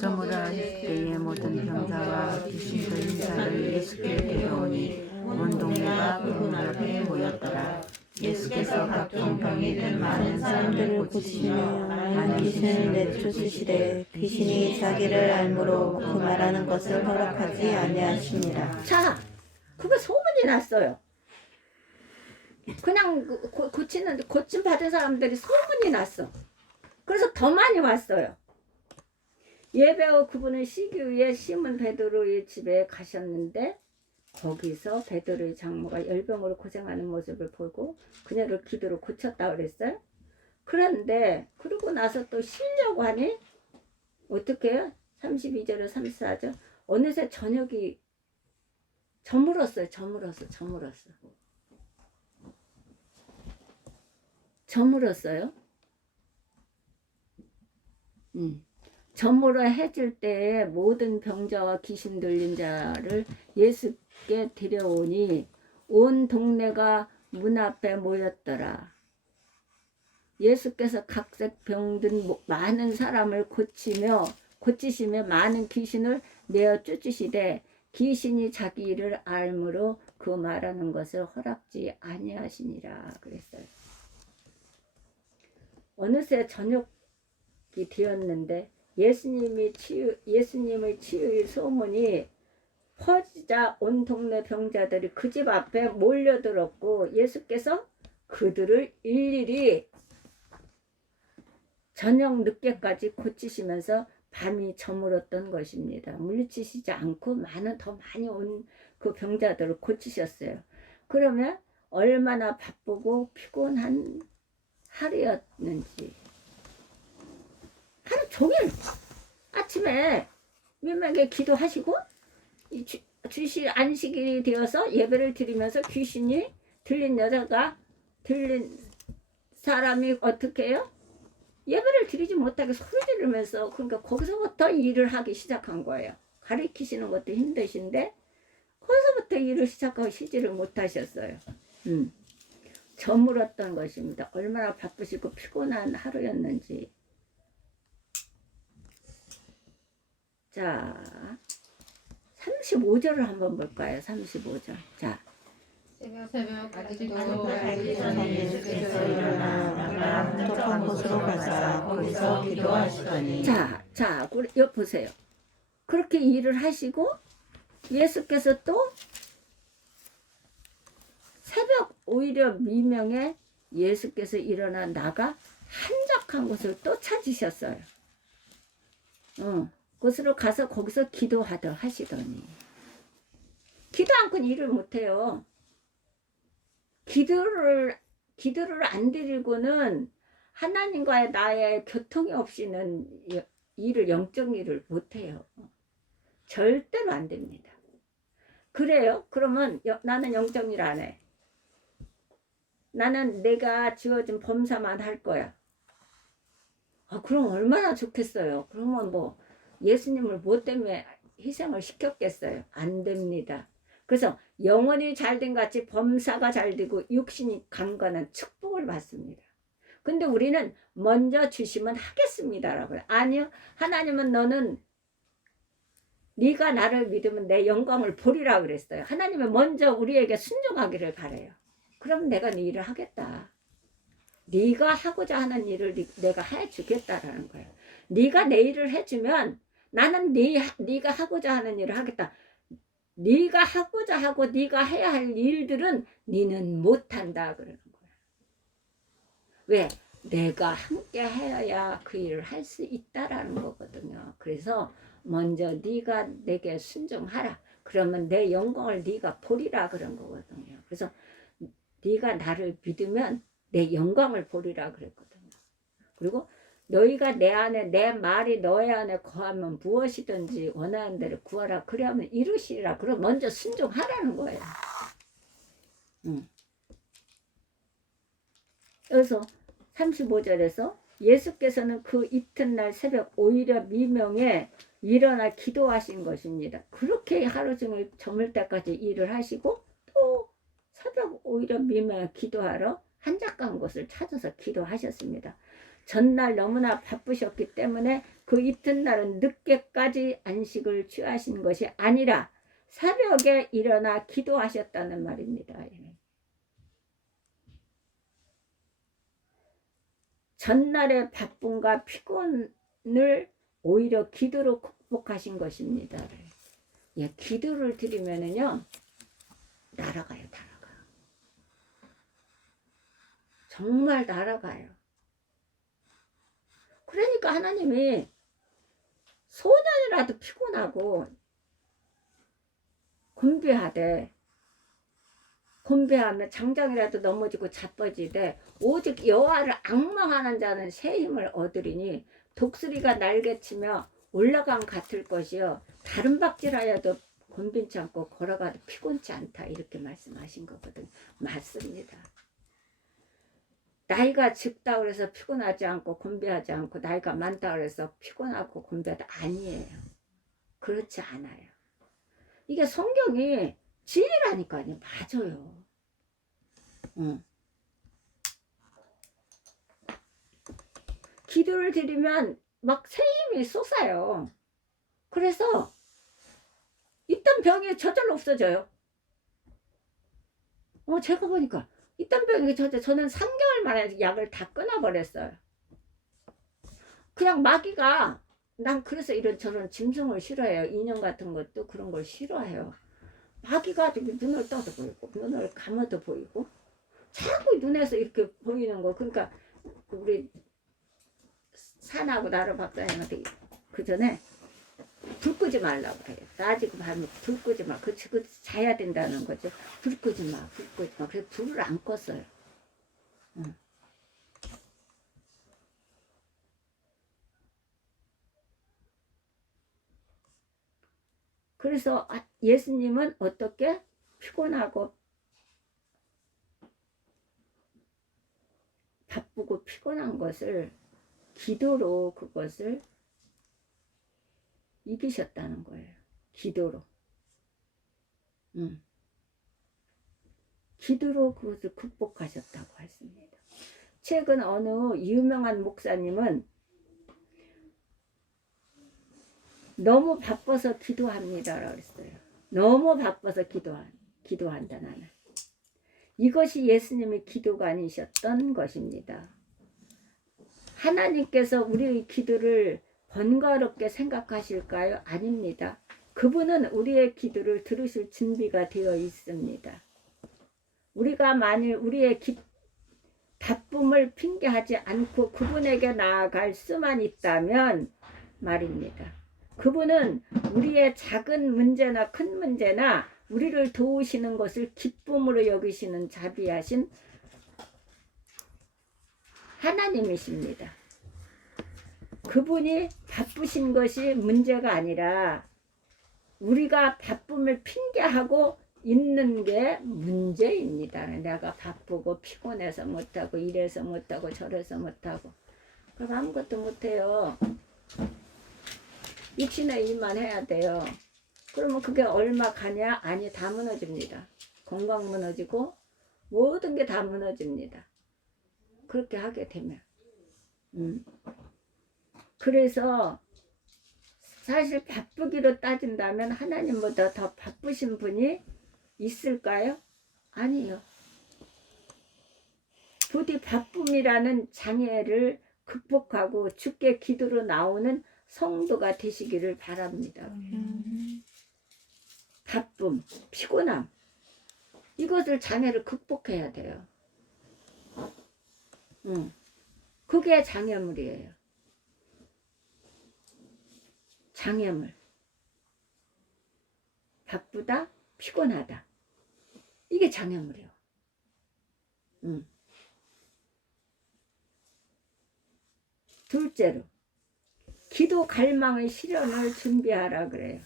저물어 때의 모든 병자와 귀신 들린 자를 예수께 데려오니 온 동네가 그분 앞에 모였더라. 예수께서 각종 병이 든 많은 사람들을 고치시며 많은 귀신을 내쫓으시되 귀신이 자기를 알므로 그 말하는 것을 허락하지 아니하시니라. 자, 그거 소문이 났어요. 그냥 고침 받은 사람들이 소문이 났어. 그래서 더 많이 왔어요. 예배 후 그분은 쉬기 위해 시몬 베드로의 집에 가셨는데 거기서 베드로의 장모가 열병으로 고생하는 모습을 보고 그녀를 기도로 고쳤다 그랬어요. 그런데 그러고 나서 또 쉬려고 하니 어떻게 해요? 32절에 34절 어느새 저녁이 저물었어요. 저물었어요. 저물어 해질 때에 모든 병자와 귀신 들린 자를 예수께 데려오니 온 동네가 문 앞에 모였더라. 예수께서 각색 병든 많은 사람을 고치시며 많은 귀신을 내어 쫓으시되 귀신이 자기 일을 알므로 그 말하는 것을 허락지 아니하시니라 그랬어요. 어느새 저녁이 되었는데 예수님의 치유의 소문이 퍼지자 온 동네 병자들이 그 집 앞에 몰려들었고 예수께서 그들을 일일이 저녁 늦게까지 고치시면서 밤이 저물었던 것입니다. 물리치시지 않고 더 많이 온 그 병자들을 고치셨어요. 그러면 얼마나 바쁘고 피곤한 하루였는지 하루 종일 아침에 민망하게 기도하시고 주시 안식일이 되어서 예배를 드리면서 귀신이 들린 사람이 어떻게 해요? 예배를 드리지 못하게 소리 지르면서 그러니까 거기서부터 일을 하기 시작한 거예요. 가르치시는 것도 힘드신데 거기서부터 일을 시작하고 쉬지를 못하셨어요. 저물었던 것입니다. 얼마나 바쁘시고 피곤한 하루였는지. 자, 35절을 한번 볼까요? 35절. 자, 새벽 아직도 알기 전에 예수께서 일어나 한적한 곳으로 가사 거기서 기도하시더니 자, 여기 보세요. 그렇게 일을 하시고 예수께서 또 새벽 오히려 미명에 예수께서 일어나 나가 한적한 곳을 또 찾으셨어요. 곳으로 가서 거기서 하시더니 기도 않고는 일을 못해요. 기도를 안 드리고는 하나님과의 나의 교통이 없이는 영적 일을 못해요. 절대로 안 됩니다. 그래요? 그러면 나는 영적 일 안 해. 나는 내가 지어진 범사만 할 거야. 그럼 얼마나 좋겠어요. 그러면 뭐 예수님을 뭐 때문에 희생을 시켰겠어요. 안 됩니다. 그래서 영혼이 잘된 같이 범사가 잘되고 육신이 강건한 축복을 받습니다. 근데 우리는 먼저 주시면 하겠습니다라고요. 아니요. 하나님은 너는 네가 나를 믿으면 내 영광을 보리라 그랬어요. 하나님은 먼저 우리에게 순종하기를 바라요. 그럼 내가 네 일을 하겠다. 네가 하고자 하는 일을 내가 해주겠다라는 거예요. 네가 내 일을 해주면 나는 네가 하고자 하는 일을 하겠다. 네가 하고자 하고 네가 해야 할 일들은 네는 못한다 그러는 거야. 왜? 내가 함께 해야 그 일을 할 수 있다라는 거거든요. 그래서 먼저 네가 내게 순종하라. 그러면 내 영광을 네가 보리라 그런 거거든요. 그래서 네가 나를 믿으면 내 영광을 보리라 그랬거든요. 그리고 너희가 내 안에 내 말이 너희 안에 거하면 무엇이든지 원하는 대로 구하라. 그러면 이루시리라. 그럼 먼저 순종하라는 거예요. 그래서 35절에서 예수께서는 그 이튿날 새벽 오히려 미명에 일어나 기도하신 것입니다. 그렇게 하루 종일 저물 때까지 일을 하시고 또 새벽 오히려 미명에 기도하러 한적한 곳을 찾아서 기도하셨습니다. 전날 너무나 바쁘셨기 때문에 그 이튿날은 늦게까지 안식을 취하신 것이 아니라 새벽에 일어나 기도하셨다는 말입니다. 전날의 바쁨과 피곤을 오히려 기도로 극복하신 것입니다. 예, 기도를 드리면은요, 날아가요, 날아가. 정말 날아가요. 그러니까 하나님이 소년이라도 피곤하고 곤배하면 장장이라도 넘어지고 자빠지되 오직 여호와를 앙망하는 자는 새 힘을 얻으리니 독수리가 날개치며 올라감 같을 것이요 다른 박질하여도 곤빈치 않고 걸어가도 피곤치 않다. 이렇게 말씀하신 거거든요. 맞습니다. 나이가 적다 그래서 피곤하지 않고 곤배하지 않고 나이가 많다 그래서 피곤하고 곤배하다 아니에요. 그렇지 않아요. 이게 성경이 진리라니까요. 맞아요. 기도를 드리면 막 새 힘이 솟아요. 그래서 있던 병이 저절로 없어져요. 제가 보니까 있던 병이 저는 3개월 만에 약을 다 끊어버렸어요. 그냥 마귀가 난 그래서 저런 짐승을 싫어해요. 인형 같은 것도 그런 걸 싫어해요. 마귀가 눈을 떠도 보이고 눈을 감아도 보이고 자꾸 눈에서 이렇게 보이는 거. 그러니까 우리 산하고 나를 박사님한테 그 전에 불 끄지 말라고 그래요. 낮이고 밤에 불 끄지 마. 그 자야 된다는 거죠. 불 끄지 마. 불 끄지 마. 그래서 불을 안 껐어요. 그래서 예수님은 어떻게 피곤하고 바쁘고 피곤한 것을 기도로 그것을 이기셨다는 거예요. 기도로. 기도로 그것을 극복하셨다고 했습니다. 최근 어느 유명한 목사님은 너무 바빠서 기도합니다라고 그랬어요. 너무 바빠서 기도한다 나는. 이것이 예수님의 기도가 아니셨던 것입니다. 하나님께서 우리의 기도를 번거롭게 생각하실까요? 아닙니다. 그분은 우리의 기도를 들으실 준비가 되어 있습니다. 우리가 만일 우리의 바쁨을 핑계하지 않고 그분에게 나아갈 수만 있다면 말입니다. 그분은 우리의 작은 문제나 큰 문제나 우리를 도우시는 것을 기쁨으로 여기시는 자비하신 하나님이십니다. 그분이 바쁘신 것이 문제가 아니라 우리가 바쁨을 핑계하고 있는 게 문제입니다. 내가 바쁘고 피곤해서 못하고 이래서 못하고 저래서 못하고 그럼 아무것도 못해요. 육신의 일만 해야 돼요. 그러면 그게 얼마 가냐? 아니, 다 무너집니다. 건강 무너지고 모든 게 다 무너집니다. 그렇게 하게 되면. 그래서 사실 바쁘기로 따진다면 하나님보다 더 바쁘신 분이 있을까요? 아니요. 부디 바쁨이라는 장애를 극복하고 주께 기도로 나오는 성도가 되시기를 바랍니다. 바쁨, 피곤함 이것을 장애를 극복해야 돼요. 그게 장애물이에요. 장애물. 바쁘다, 피곤하다. 이게 장애물이에요. 둘째로 기도 갈망의 실현을 준비하라 그래요.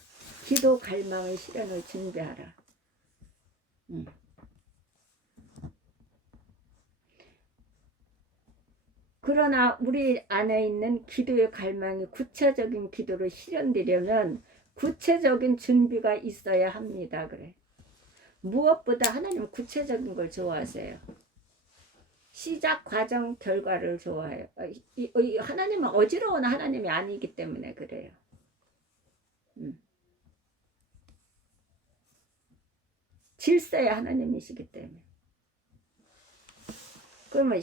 기도 갈망의 실현을 준비하라. 그러나 우리 안에 있는 기도의 갈망이 구체적인 기도로 실현되려면 구체적인 준비가 있어야 합니다. 그래. 무엇보다 하나님은 구체적인 걸 좋아하세요. 시작, 과정, 결과를 좋아해요. 하나님은 어지러운 하나님이 아니기 때문에 그래요. 질서의 하나님이시기 때문에. 그러면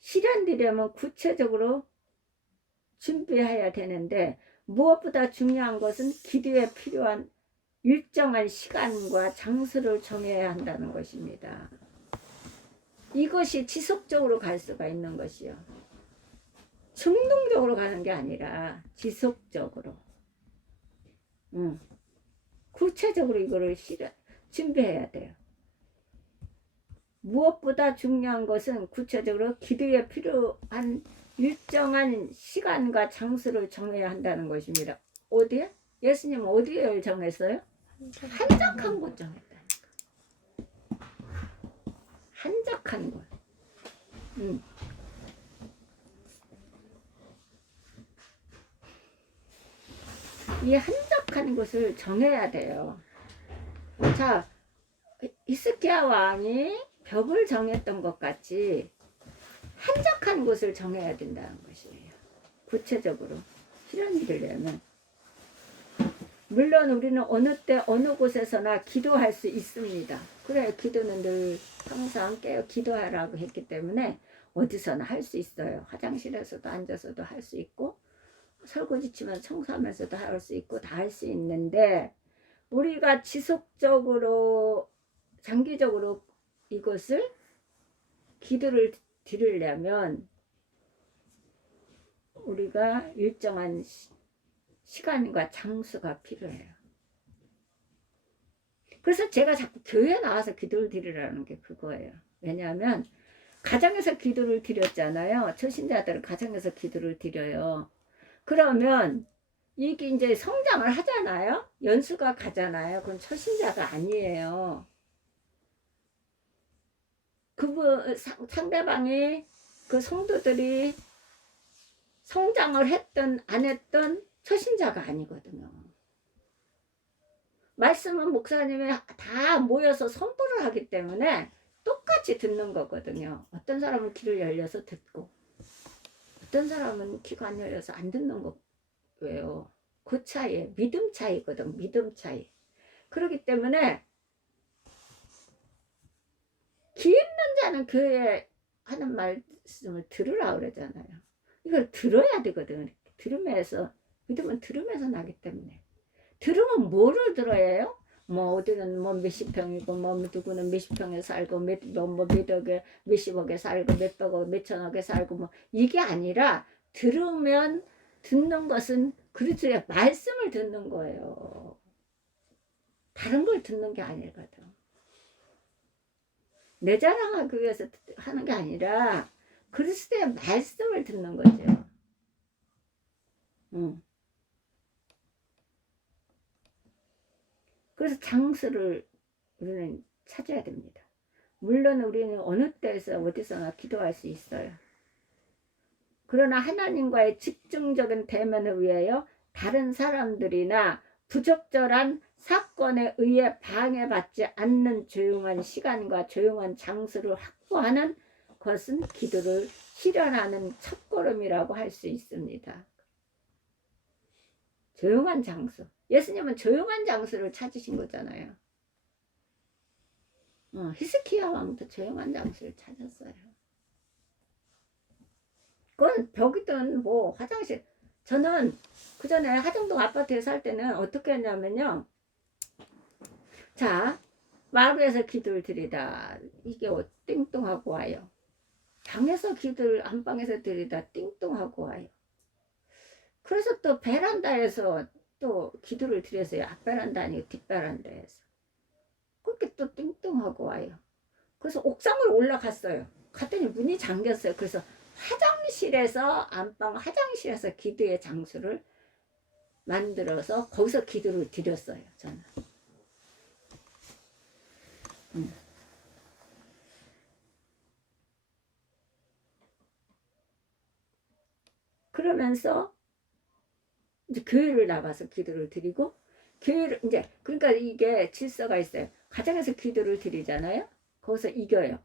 실현되려면 구체적으로 준비해야 되는데 무엇보다 중요한 것은 기도에 필요한 일정한 시간과 장소를 정해야 한다는 것입니다. 이것이 지속적으로 갈 수가 있는 것이요. 충동적으로 가는 게 아니라 지속적으로. 구체적으로 이거를 준비해야 돼요. 무엇보다 중요한 것은 구체적으로 기도에 필요한 일정한 시간과 장소를 정해야 한다는 것입니다. 어디에? 예수님은 어디에 정했어요? 한적한 곳 정했다니까. 한적한 곳. 이 한적한 곳을 정해야 돼요. 자, 히스기야 왕이 벽을 정했던 것 같이 한적한 곳을 정해야 된다는 것이에요. 구체적으로 실현되려면. 물론 우리는 어느 때 어느 곳에서나 기도할 수 있습니다. 그래, 기도는 늘 항상 깨어 기도하라고 했기 때문에 어디서나 할 수 있어요. 화장실에서도 앉아서도 할 수 있고 설거지 치면서 청소하면서도 할 수 있고 다 할 수 있는데 우리가 지속적으로 장기적으로 이것을 기도를 드리려면 우리가 일정한 시간과 장소가 필요해요. 그래서 제가 자꾸 교회에 나와서 기도를 드리라는 게 그거예요. 왜냐하면 가정에서 기도를 드렸잖아요. 초신자들은 가정에서 기도를 드려요. 그러면 이게 이제 성장을 하잖아요. 연수가 가잖아요. 그건 초신자가 아니에요. 상대방이 그 성도들이 성장을 했던 안 했던 초신자가 아니거든요. 말씀은 목사님이 다 모여서 선포를 하기 때문에 똑같이 듣는 거거든요. 어떤 사람은 귀를 열려서 듣고 어떤 사람은 귀가 안 열려서 안 듣는 거예요. 그 차이, 믿음 차이거든. 믿음 차이. 그렇기 때문에 귀 있는 자는 교회에 하는 말씀을 들으라 그러잖아요. 이걸 들어야 되거든. 들으면서 믿음은 들으면서 나기 때문에. 들으면 뭐를 들어야 해요? 뭐 어디는 뭐 몇십 평이고 뭐 누구는 몇십 평에 살고 몇억에 몇십억에 살고 몇백억 몇천억에 살고 뭐 이게 아니라 들으면 듣는 것은 그리스도의 말씀을 듣는 거예요. 다른 걸 듣는 게 아니거든. 내 자랑하기 위해서 하는 게 아니라 그리스도의 말씀을 듣는 거죠. 그래서 장소를 우리는 찾아야 됩니다. 물론 우리는 어느 때에서 어디서나 기도할 수 있어요. 그러나 하나님과의 집중적인 대면을 위하여 다른 사람들이나 부적절한 사건에 의해 방해받지 않는 조용한 시간과 조용한 장소를 확보하는 것은 기도를 실현하는 첫걸음이라고 할 수 있습니다. 조용한 장소. 예수님은 조용한 장소를 찾으신 거잖아요. 히스기야 왕도 조용한 장소를 찾았어요. 그건 벽이든 뭐 화장실. 저는 그 전에 하정동 아파트에 살 때는 어떻게 했냐면요. 자, 마루에서 기도를 드리다 이게 띵동하고 와요. 방에서 기도를 안방에서 드리다 띵동하고 와요. 그래서 또 베란다에서 또 기도를 드렸어요. 앞베란다 아니고 뒷베란다에서. 그렇게 또 띵동하고 와요. 그래서 옥상으로 올라갔어요. 갔더니 문이 잠겼어요. 그래서 화장실에서 안방 화장실에서 기도의 장소를 만들어서 거기서 기도를 드렸어요. 저는. 그러면서 이제 교회를 나가서 기도를 드리고 교회를 이제 그러니까 이게 질서가 있어요. 가정에서 기도를 드리잖아요. 거기서 이겨요.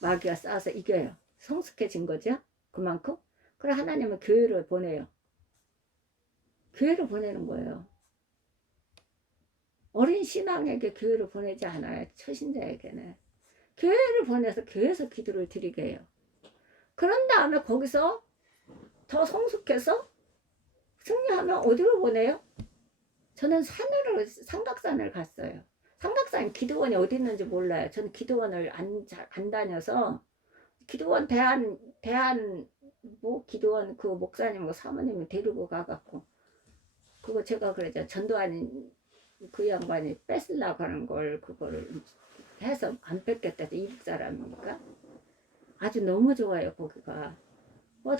마귀가 싸워서 이겨요. 성숙해진 거죠. 그만큼. 그래 하나님은 교회를 보내요. 교회를 보내는 거예요. 어린 신앙에게 교회를 보내지 않아요. 초신자에게는. 교회를 보내서 교회에서 기도를 드리게 해요. 그런 다음에 거기서 더 성숙해서 승리하면 어디로 보내요? 저는 산으로 삼각산을 갔어요. 삼각산 기도원이 어디 있는지 몰라요. 저는 기도원을 안 다녀서 기도원 대한 뭐 기도원 그 목사님 뭐 사모님이 데리고 가갖고 그거 제가 그러죠. 전도하는 그 양반이 뺏으려고 하는 걸 그거를 해서 안 뺏겠다. 이북 사람이니까 아주 너무 좋아요 거기가.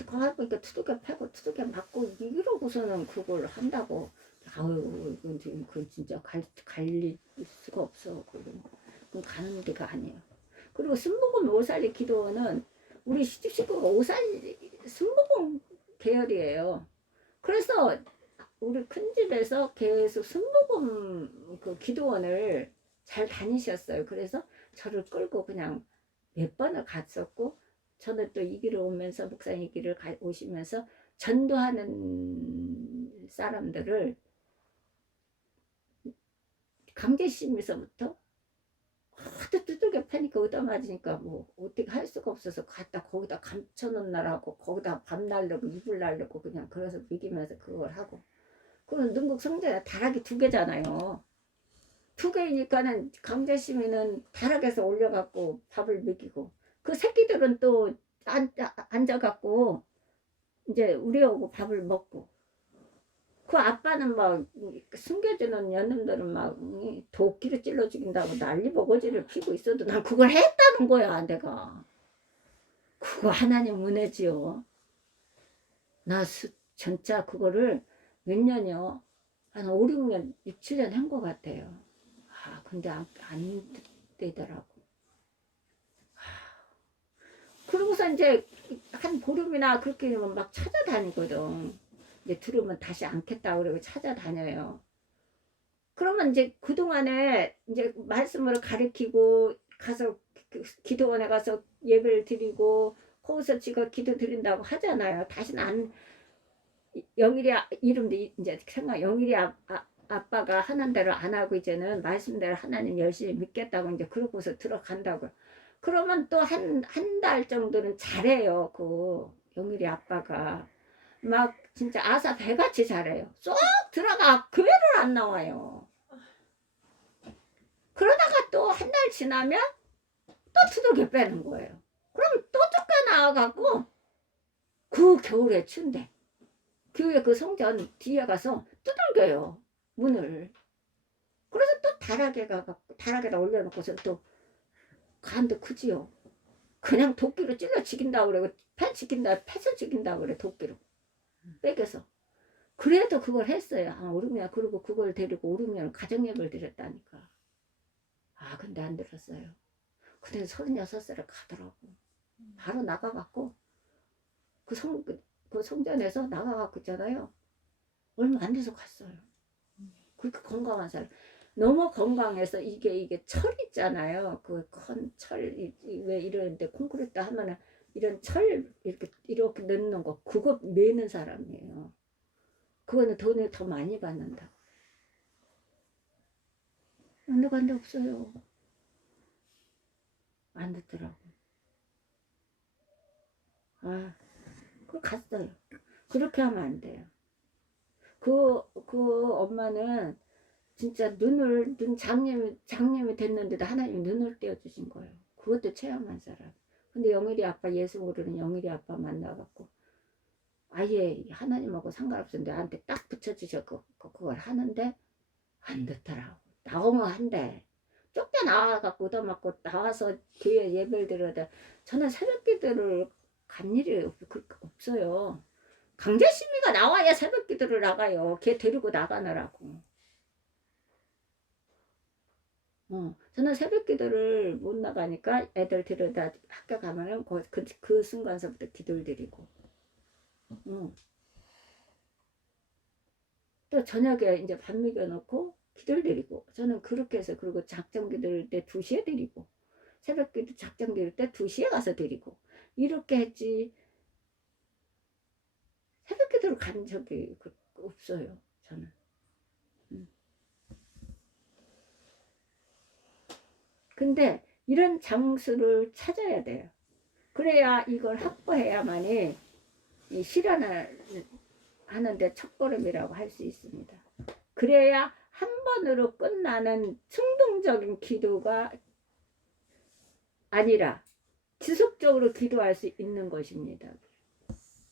가보니까 두들겨 패고 두들겨 맞고 이러고서는 그걸 한다고. 아유 그건 진짜 갈 수가 없어. 그건 가는 데가 아니에요. 그리고 순복음 오살리 기도원은 우리 시집 식구가 오살리 순복음 계열이에요. 그래서 우리 큰 집에서 계속 순복음 그 기도원을 잘 다니셨어요. 그래서 저를 끌고 그냥 몇 번을 갔었고 저는 또 이 길을 오면서 목사님 이 길을 오시면서 전도하는 사람들을 강제심에서부터 하도 두들겨 패니까 얻어맞으니까 뭐 어떻게 할 수가 없어서 갖다 거기다 감춰놓느라고 거기다 밥 날려고 이불 날려고 그냥 그래서 먹이면서 그걸 하고 그건 능국 성전에 다락이 2개잖아요. 2개이니까는 강제심에는 다락에서 올려갖고 밥을 먹이고 그 새끼들은 또 앉아갖고 이제 우리하고 밥을 먹고 그 아빠는 막 숨겨주는 년놈들은 막 도끼로 찔러 죽인다고 난리 버거지를 피고 있어도 난 그걸 했다는 거야. 내가 그거 하나님 은혜지요. 나 진짜 그거를 몇 년이요 한 5, 6년 6, 7년 한 것 같아요. 근데 안 되더라고. 그러고서 이제 한 보름이나 그렇게 되면 막 찾아다니거든. 이제 들으면 다시 않겠다 그러고 찾아다녀요. 그러면 이제 그동안에 이제 말씀으로 가르치고 가서 기도원에 가서 예배를 드리고 거기서 지가 기도 드린다고 하잖아요. 다시는 안 영일이 이름도 이제 생각 영일이 아빠가 하는 대로 안 하고 이제는 말씀대로 하나님 열심히 믿겠다고 이제 그러고서 들어간다고. 그러면 또 한 달 정도는 잘해요. 그 영일이 아빠가 막 진짜 아사 배같이 잘해요. 쏙 들어가 교회를 안 나와요. 그러다가 또 한 달 지나면 또 두들겨 빼는 거예요. 그럼 또 쫓겨나와갖고 그 겨울에 춘대 교회 그 성전 뒤에 가서 두들겨요 문을. 그래서 또 다락에다 올려놓고서 또 간도 크지요. 그냥 도끼로 찔러 죽인다고 그래. 패서 죽인다고 그래. 도끼로 빼겨서. 그래도 그걸 했어요. 오름이야. 그리고 그걸 데리고 오름이야 가정예배를 드렸다니까. 근데 안 들었어요. 근데 36살에 가더라고. 바로 나가갖고 그 성전에서 나가갖고 있잖아요. 얼마 안 돼서 갔어요. 그렇게 건강한 사람. 너무 건강해서 이게 철 있잖아요. 그 큰 철 왜 이러는데 콘크리트 하면은 이런 철 이렇게 넣는 거 그거 매는 사람이에요. 그거는 돈을 더 많이 받는다. 안 들어간 데 없어요. 안 듣더라고. 그걸 갔어요. 그렇게 하면 안 돼요. 그 엄마는 진짜 눈 장님이 됐는데도 하나님 눈을 떼어주신 거예요. 그것도 체험한 사람. 근데 영일이 아빠 예수 모르는 영일이 아빠 만나갖고 아예 하나님하고 상관없이 나한테 딱 붙여주셔서 그걸 하는데 안 듣더라고. 나오면 한대. 쫓겨나와갖고 얻어맞고 나와서 교회 예배를 드려야 저는 새벽 기도를 간 일이 없어요. 강제심의가 나와야 새벽 기도를 나가요. 걔 데리고 나가느라고. 저는 새벽 기도를 못 나가니까 애들 데려다 학교 가면은 그 순간서부터 기도를 드리고. 또 저녁에 이제 밥 먹여놓고 기도를 드리고. 저는 그렇게 해서, 그리고 작정 기도를 때 2시에 드리고, 새벽 기도 작정 기도 때 2시에 가서 드리고, 이렇게 했지. 새벽 기도를 간 적이 없어요, 저는. 근데 이런 장수를 찾아야 돼요. 그래야 이걸 확보해야만이 이 실현을 하는데 첫걸음이라고 할 수 있습니다. 그래야 한 번으로 끝나는 충동적인 기도가 아니라 지속적으로 기도할 수 있는 것입니다.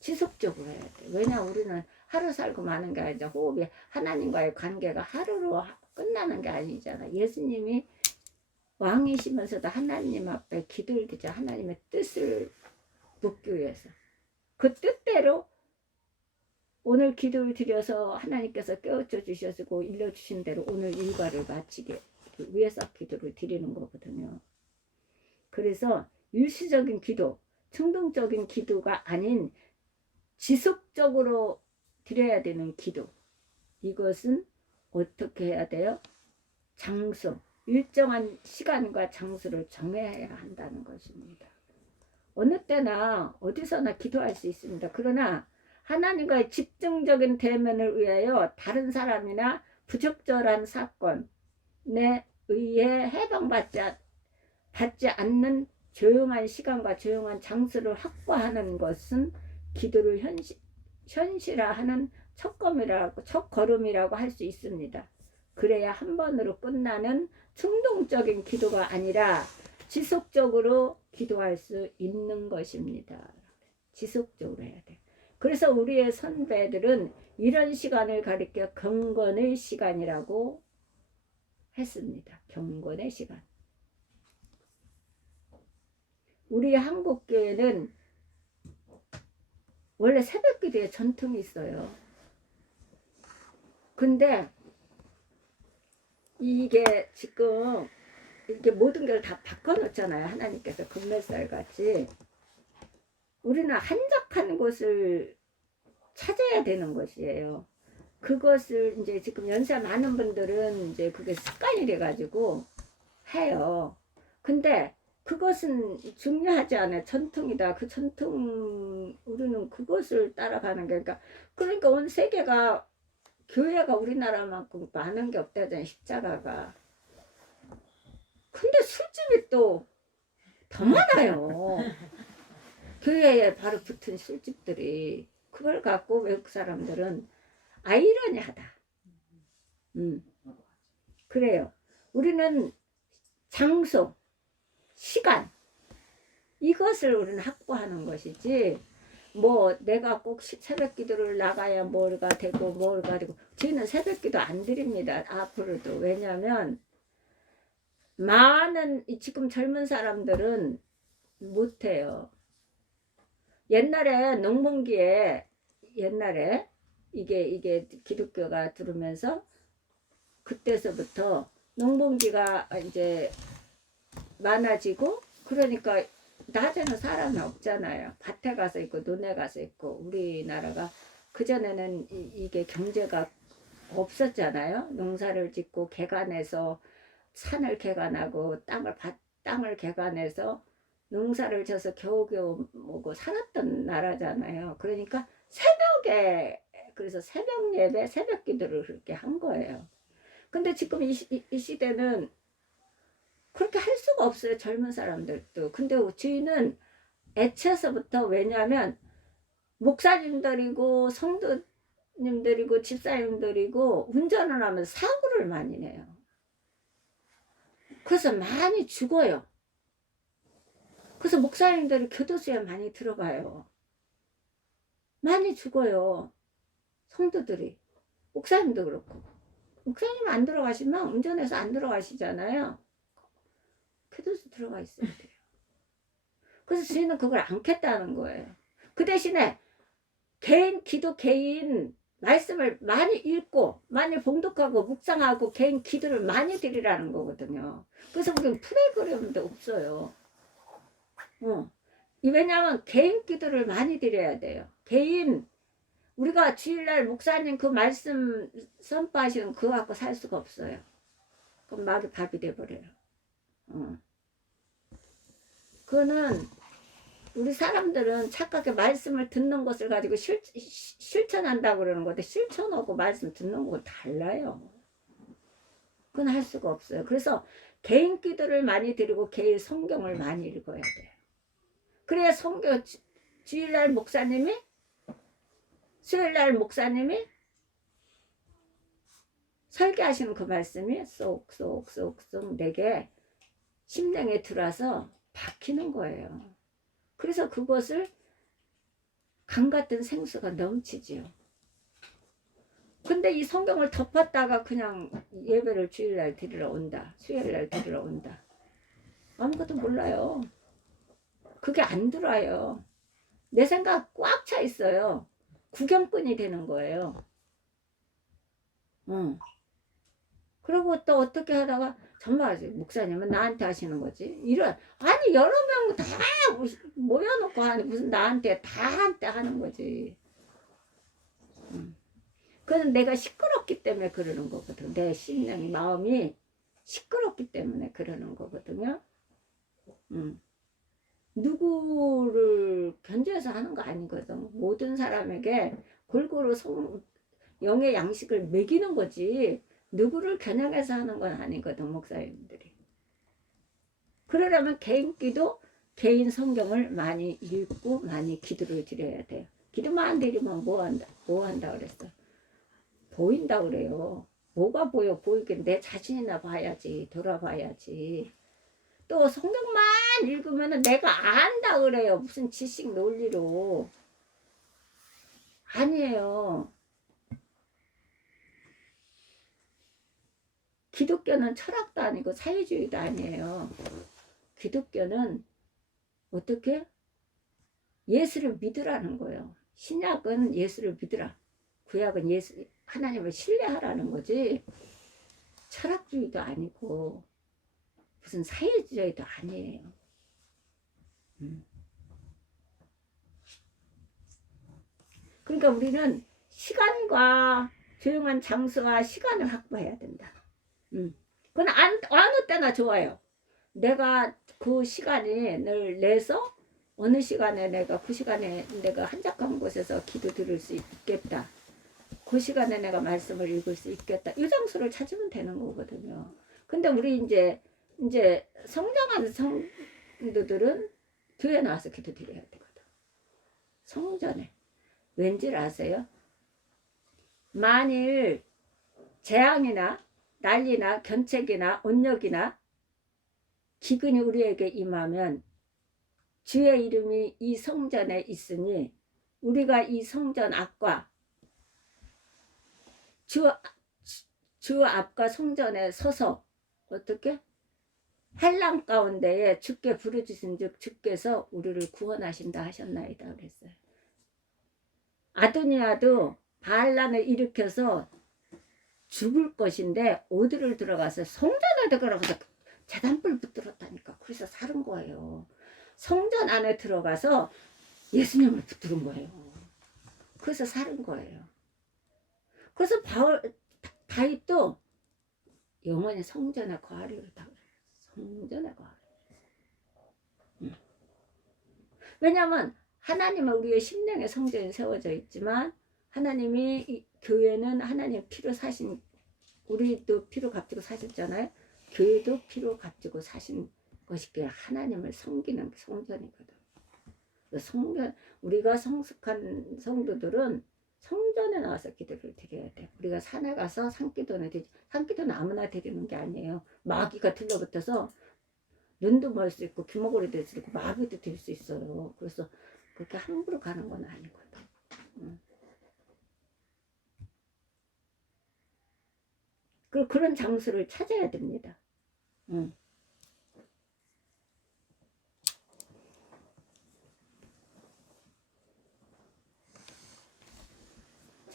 지속적으로 해야 돼. 왜냐, 우리는 하루 살고 마는 게 아니라 호흡이, 하나님과의 관계가 하루로 끝나는 게 아니잖아. 예수님이 왕이시면서도 하나님 앞에 기도를 드려 하나님의 뜻을 묻기 위해서, 그 뜻대로 오늘 기도를 드려서 하나님께서 깨우쳐 주셔서 일러주신 대로 오늘 일과를 마치게 위해서 기도를 드리는 거거든요. 그래서 일시적인 기도, 충동적인 기도가 아닌 지속적으로 드려야 되는 기도, 이것은 어떻게 해야 돼요? 장소, 일정한 시간과 장소를 정해야 한다는 것입니다. 어느 때나 어디서나 기도할 수 있습니다. 그러나 하나님과의 집중적인 대면을 위하여 다른 사람이나 부적절한 사건에 의해 해방받지 않는 조용한 시간과 조용한 장소를 확보하는 것은 기도를 현실화하는 첫걸음이라고 할 수 있습니다. 그래야 한 번으로 끝나는 충동적인 기도가 아니라 지속적으로 기도할 수 있는 것입니다. 지속적으로 해야 돼. 그래서 우리의 선배들은 이런 시간을 가리켜 경건의 시간이라고 했습니다. 경건의 시간. 우리 한국교회는 원래 새벽 기도에 전통이 있어요. 근데 이게 지금 이렇게 모든 걸 다 바꿔놓잖아요. 하나님께서 금메살 같이. 우리는 한적한 곳을 찾아야 되는 것이에요. 그것을 이제 지금 연세 많은 분들은 이제 그게 습관이 돼가지고 해요. 근데 그것은 중요하지 않아요. 전통이다. 그 전통, 우리는 그것을 따라가는 게, 그러니까 온 세계가, 교회가 우리나라만큼 많은 게 없다잖아요. 십자가가. 근데 술집이 또 더 많아요. 교회에 바로 붙은 술집들이. 그걸 갖고 외국 사람들은 아이러니하다. 그래요. 우리는 장소, 시간, 이것을 우리는 확보하는 것이지, 뭐 내가 꼭 새벽 기도를 나가야 뭐가 되고 저희는 새벽 기도 안 드립니다. 앞으로도. 왜냐하면 많은 지금 젊은 사람들은 못해요. 옛날에 농번기에, 옛날에 이게 기독교가 들으면서 그때서부터 농번기가 이제 많아지고, 그러니까 낮에는 사람이 없잖아요. 밭에 가서 있고 논에 가서 있고. 우리나라가 그전에는 이게 경제가 없었잖아요. 농사를 짓고 개간해서 산을 개간하고 땅을 개간해서 농사를 져서 겨우겨우 먹고 살았던 나라잖아요. 그러니까 새벽에, 그래서 새벽 예배, 새벽 기도를 그렇게 한 거예요. 근데 지금 이 시대는 그렇게 할 수가 없어요. 젊은 사람들도. 근데 저희는 애초서부터, 왜냐하면 목사님들이고 성도님들이고 집사님들이고 운전을 하면 사고를 많이 내요. 그래서 많이 죽어요. 그래서 목사님들이 교도소에 많이 들어가요. 많이 죽어요. 성도들이. 목사님도 그렇고. 목사님 안 들어가시면, 운전해서 안 들어가시잖아요. 교도소 들어가 있어야 돼요. 그래서 주인은 그걸 않겠다는 거예요. 그 대신에 개인 기도, 개인 말씀을 많이 읽고 많이 봉독하고 묵상하고 개인 기도를 많이 드리라는 거거든요. 그래서 우리는 프로그램도 없어요. 왜냐하면 개인 기도를 많이 드려야 돼요. 개인, 우리가 주일날 목사님 그 말씀 선포하시는 그거 갖고 살 수가 없어요. 그럼 말이 밥이 돼버려요. 그거는 우리 사람들은 착하게 말씀을 듣는 것을 가지고 실천한다고 그러는 건데, 실천하고 말씀 듣는 거 달라요. 그건 할 수가 없어요. 그래서 개인 기도를 많이 드리고 개인 성경을 많이 읽어야 돼요. 그래야 성경, 주일날 목사님이, 수요일날 목사님이 설교하시는 그 말씀이 쏙쏙쏙쏙 내게 심령에 들어와서 박히는 거예요. 그래서 그것을 강 같은 생수가 넘치지요. 근데 이 성경을 덮었다가 그냥 예배를 주일날 드리러 온다, 수요일날 드리러 온다, 아무것도 몰라요. 그게 안 들어와요. 내 생각 꽉 차 있어요. 구경꾼이 되는 거예요. 그리고 또 어떻게 하다가 정말 목사님은 나한테 하시는 거지, 이런, 아니 여러 명 다 모여놓고 하니 무슨 나한테 다 한테 하는 거지. 그건 내가 시끄럽기 때문에 그러는 거거든. 내 심령 마음이 시끄럽기 때문에 그러는 거거든요. 누구를 견제해서 하는 거 아니거든. 모든 사람에게 골고루 영의 양식을 먹이는 거지, 누구를 겨냥해서 하는 건 아니거든, 목사님들이. 그러려면 개인 기도, 개인 성경을 많이 읽고 많이 기도를 드려야 돼요. 기도만 드리면 뭐 한다 그랬어? 보인다 그래요. 뭐가 보여? 보이긴 내 자신이나 봐야지, 돌아봐야지. 또 성경만 읽으면 내가 안다 그래요. 무슨 지식 논리로. 아니에요. 기독교는 철학도 아니고 사회주의도 아니에요. 기독교는 어떻게? 예수를 믿으라는 거예요. 신약은 예수를 믿으라. 구약은 하나님을 신뢰하라는 거지. 철학주의도 아니고 무슨 사회주의도 아니에요. 그러니까 우리는 시간과 조용한 장소와 시간을 확보해야 된다. 그건 어느 때나 좋아요. 내가 그 시간을 내서 어느 시간에 내가 그 시간에 내가 한적한 곳에서 기도 들을 수 있겠다. 그 시간에 내가 말씀을 읽을 수 있겠다. 이 장소를 찾으면 되는 거거든요. 근데 우리 이제 성장하는 성도들은 교회 나와서 기도 드려야 되거든. 성전에. 왠지 아세요? 만일 재앙이나 난리나 견책이나 온역이나 기근이 우리에게 임하면 주의 이름이 이 성전에 있으니 우리가 이 성전 앞과 주 앞과 성전에 서서 어떻게? 한랑 가운데에 주께 부르짖은즉 주께서 우리를 구원하신다 하셨나이다 그랬어요. 아도니아도 바알란을 일으켜서 죽을 것인데 어디를 들어가서 성전에 들어가서 제단불 붙들었다니까. 그래서 살은 거예요. 성전 안에 들어가서 예수님을 붙들은 거예요. 그래서 살은 거예요. 그래서 다윗도 영원히 성전에 거하리로다 그래요. 성전에 거하리. 왜냐하면 하나님은 우리의 심령의 성전이 세워져 있지만 하나님이 교회는 하나님 피로 사신, 우리도 피로 값지고 사셨잖아요. 교회도 피로 값지고 사신 것이 하나님을 섬기는 성전이거든. 우리가 성숙한 성도들은 성전에 나와서 기도를 드려야 돼. 우리가 산에 가서 산기도는 아무나 드리는 게 아니에요. 마귀가 들러붙어서 눈도 멀 수 있고 귀머거리도 될 수 있고 마귀도 될 수 있어요. 그래서 그렇게 함부로 가는 건 아니거든. 그런 장소를 찾아야 됩니다.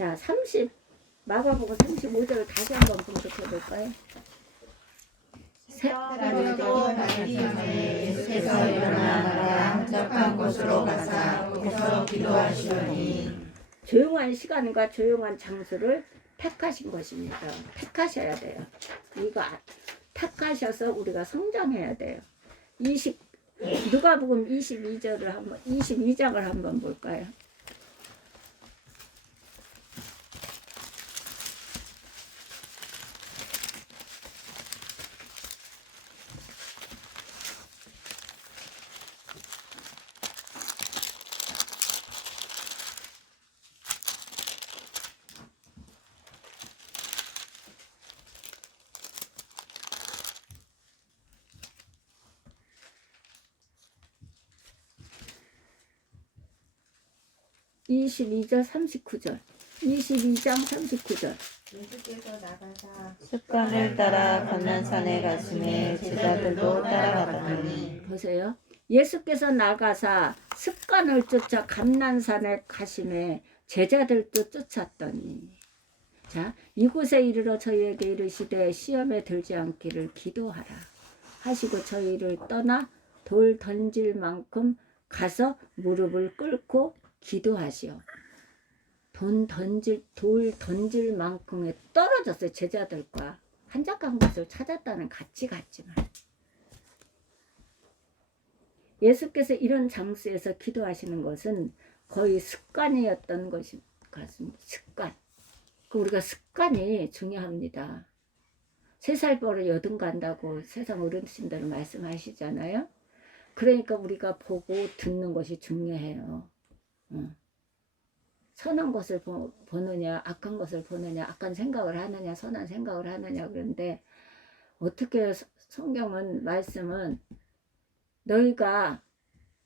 자, 마가복음 35절을 다시 한번 분석해 볼까요? 새벽에도 밝기 전에 예수께서 일어나 한적한 곳으로 가사 거기서 기도하시더니 조용한 시간과 조용한 장소를 택하신 것입니다. 택하셔야 돼요. 이거 택하셔서 우리가 성장해야 돼요. 누가복음 22장을 한번 볼까요? (22절 39절) 22장 39절. 예수께서 나가사 습관을 따라 감난산에 가심에 제자들도 따라가더니 보세요. 예수께서 나가사 습관을 쫓아 감난산에 가심에 제자들도 쫓았더니, 자, 이곳에 이르러 저희에게 이르시되 시험에 들지 않기를 기도하라 하시고 저희를 떠나 돌 던질 만큼 가서 무릎을 꿇고 기도하시오. 돌 던질 만큼에 떨어졌어요. 제자들과 한적한 곳을 찾았다는 같이 갔지만 예수께서 이런 장소에서 기도하시는 것은 거의 습관이었던 것이 같습니다. 습관. 우리가 습관이 중요합니다. 3살 버릇 여든 간다고 세상 어르신들은 말씀하시잖아요. 그러니까 우리가 보고 듣는 것이 중요해요. 선한 것을 보느냐 악한 것을 보느냐, 악한 생각을 하느냐 선한 생각을 하느냐. 그런데 어떻게 성경은 말씀은 너희가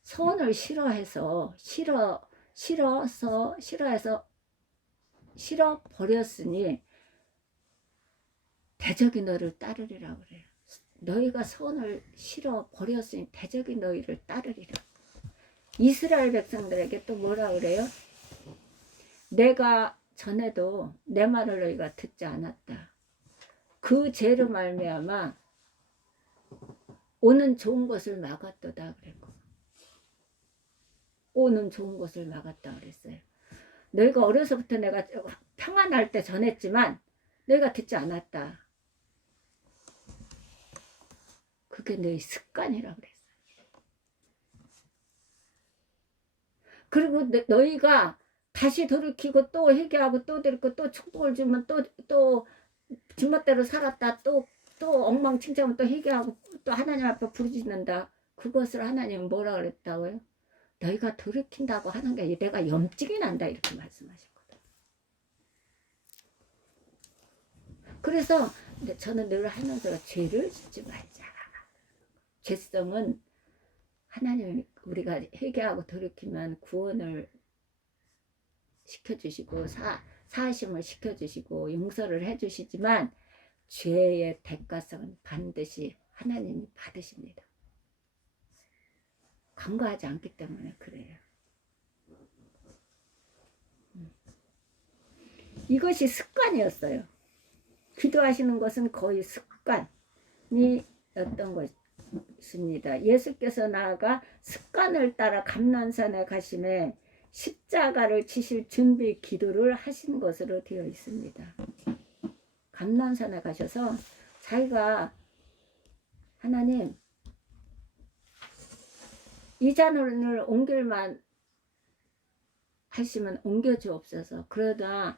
선을 싫어해서 싫어 버렸으니 대적이 너를 따르리라 그래요. 너희가 선을 싫어 버렸으니 대적이 너희를 따르리라. 이스라엘 백성들에게 또 뭐라 그래요? 내가 전에도 내 말을 너희가 듣지 않았다. 그 죄로 말미암아 오는 좋은 것을 막았도다 그랬고, 오는 좋은 것을 막았다 그랬어요. 너희가 어려서부터 내가 평안할 때 전했지만 너희가 듣지 않았다. 그게 너희 습관이라 그랬어요. 그리고 너희가 다시 돌이키고 또 회개하고 또 드리고 또 축복을 주면 또 지멋대로 살았다, 또 엉망진창하면 또 회개하고 또 하나님 앞에 부르짖는다. 그것을 하나님은 뭐라 그랬다고요? 너희가 돌이킨다고 하는 게 내가 염증이 난다 이렇게 말씀하셨거든. 그래서 저는 늘 하면서 죄를 짓지 말자. 죄성은 하나님이 우리가 회개하고 돌이키면 구원을 시켜주시고 사하심을 시켜주시고 용서를 해주시지만 죄의 대가성은 반드시 하나님이 받으십니다. 간과하지 않기 때문에 그래요. 이것이 습관이었어요. 기도하시는 것은 거의 습관이었던 것입니다. 예수께서 나아가 습관을 따라 감난산에 가심에 십자가를 지실 준비 기도를 하신 것으로 되어 있습니다. 감난산에 가셔서 자기가 하나님 이 잔을 옮길만 하시면 옮겨주옵소서. 그러다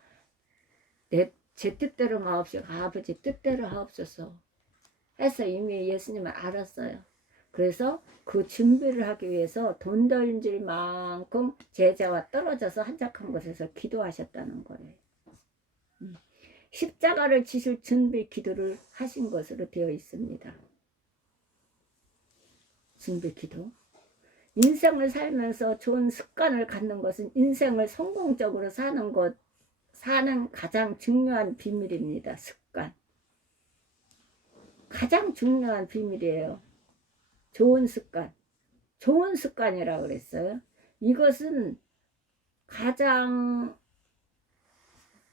제 뜻대로 마옵시고 아버지 뜻대로 하옵소서 해서 이미 예수님을 알았어요. 그래서 그 준비를 하기 위해서 돈 던질 만큼 제자와 떨어져서 한적한 곳에서 기도하셨다는 거예요. 십자가를 지실 준비 기도를 하신 것으로 되어 있습니다. 준비 기도. 인생을 살면서 좋은 습관을 갖는 것은 인생을 성공적으로 사는 가장 중요한 비밀입니다. 습관. 가장 중요한 비밀이에요. 좋은 습관. 좋은 습관이라고 그랬어요. 이것은 가장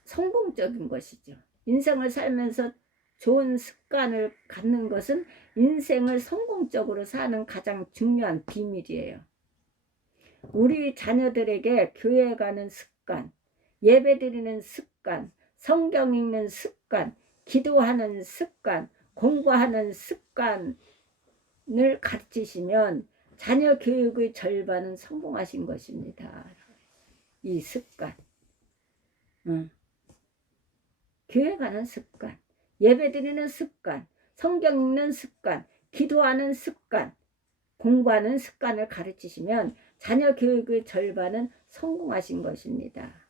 성공적인 것이죠. 인생을 살면서 좋은 습관을 갖는 것은 인생을 성공적으로 사는 가장 중요한 비밀이에요. 우리 자녀들에게 교회에 가는 습관, 예배드리는 습관, 성경 읽는 습관, 기도하는 습관, 공부하는 습관을 가르치시면 자녀 교육의 절반은 성공하신 것입니다. 이 습관. 교회 가는 습관, 예배드리는 습관, 성경 읽는 습관, 기도하는 습관, 공부하는 습관을 가르치시면 자녀 교육의 절반은 성공하신 것입니다.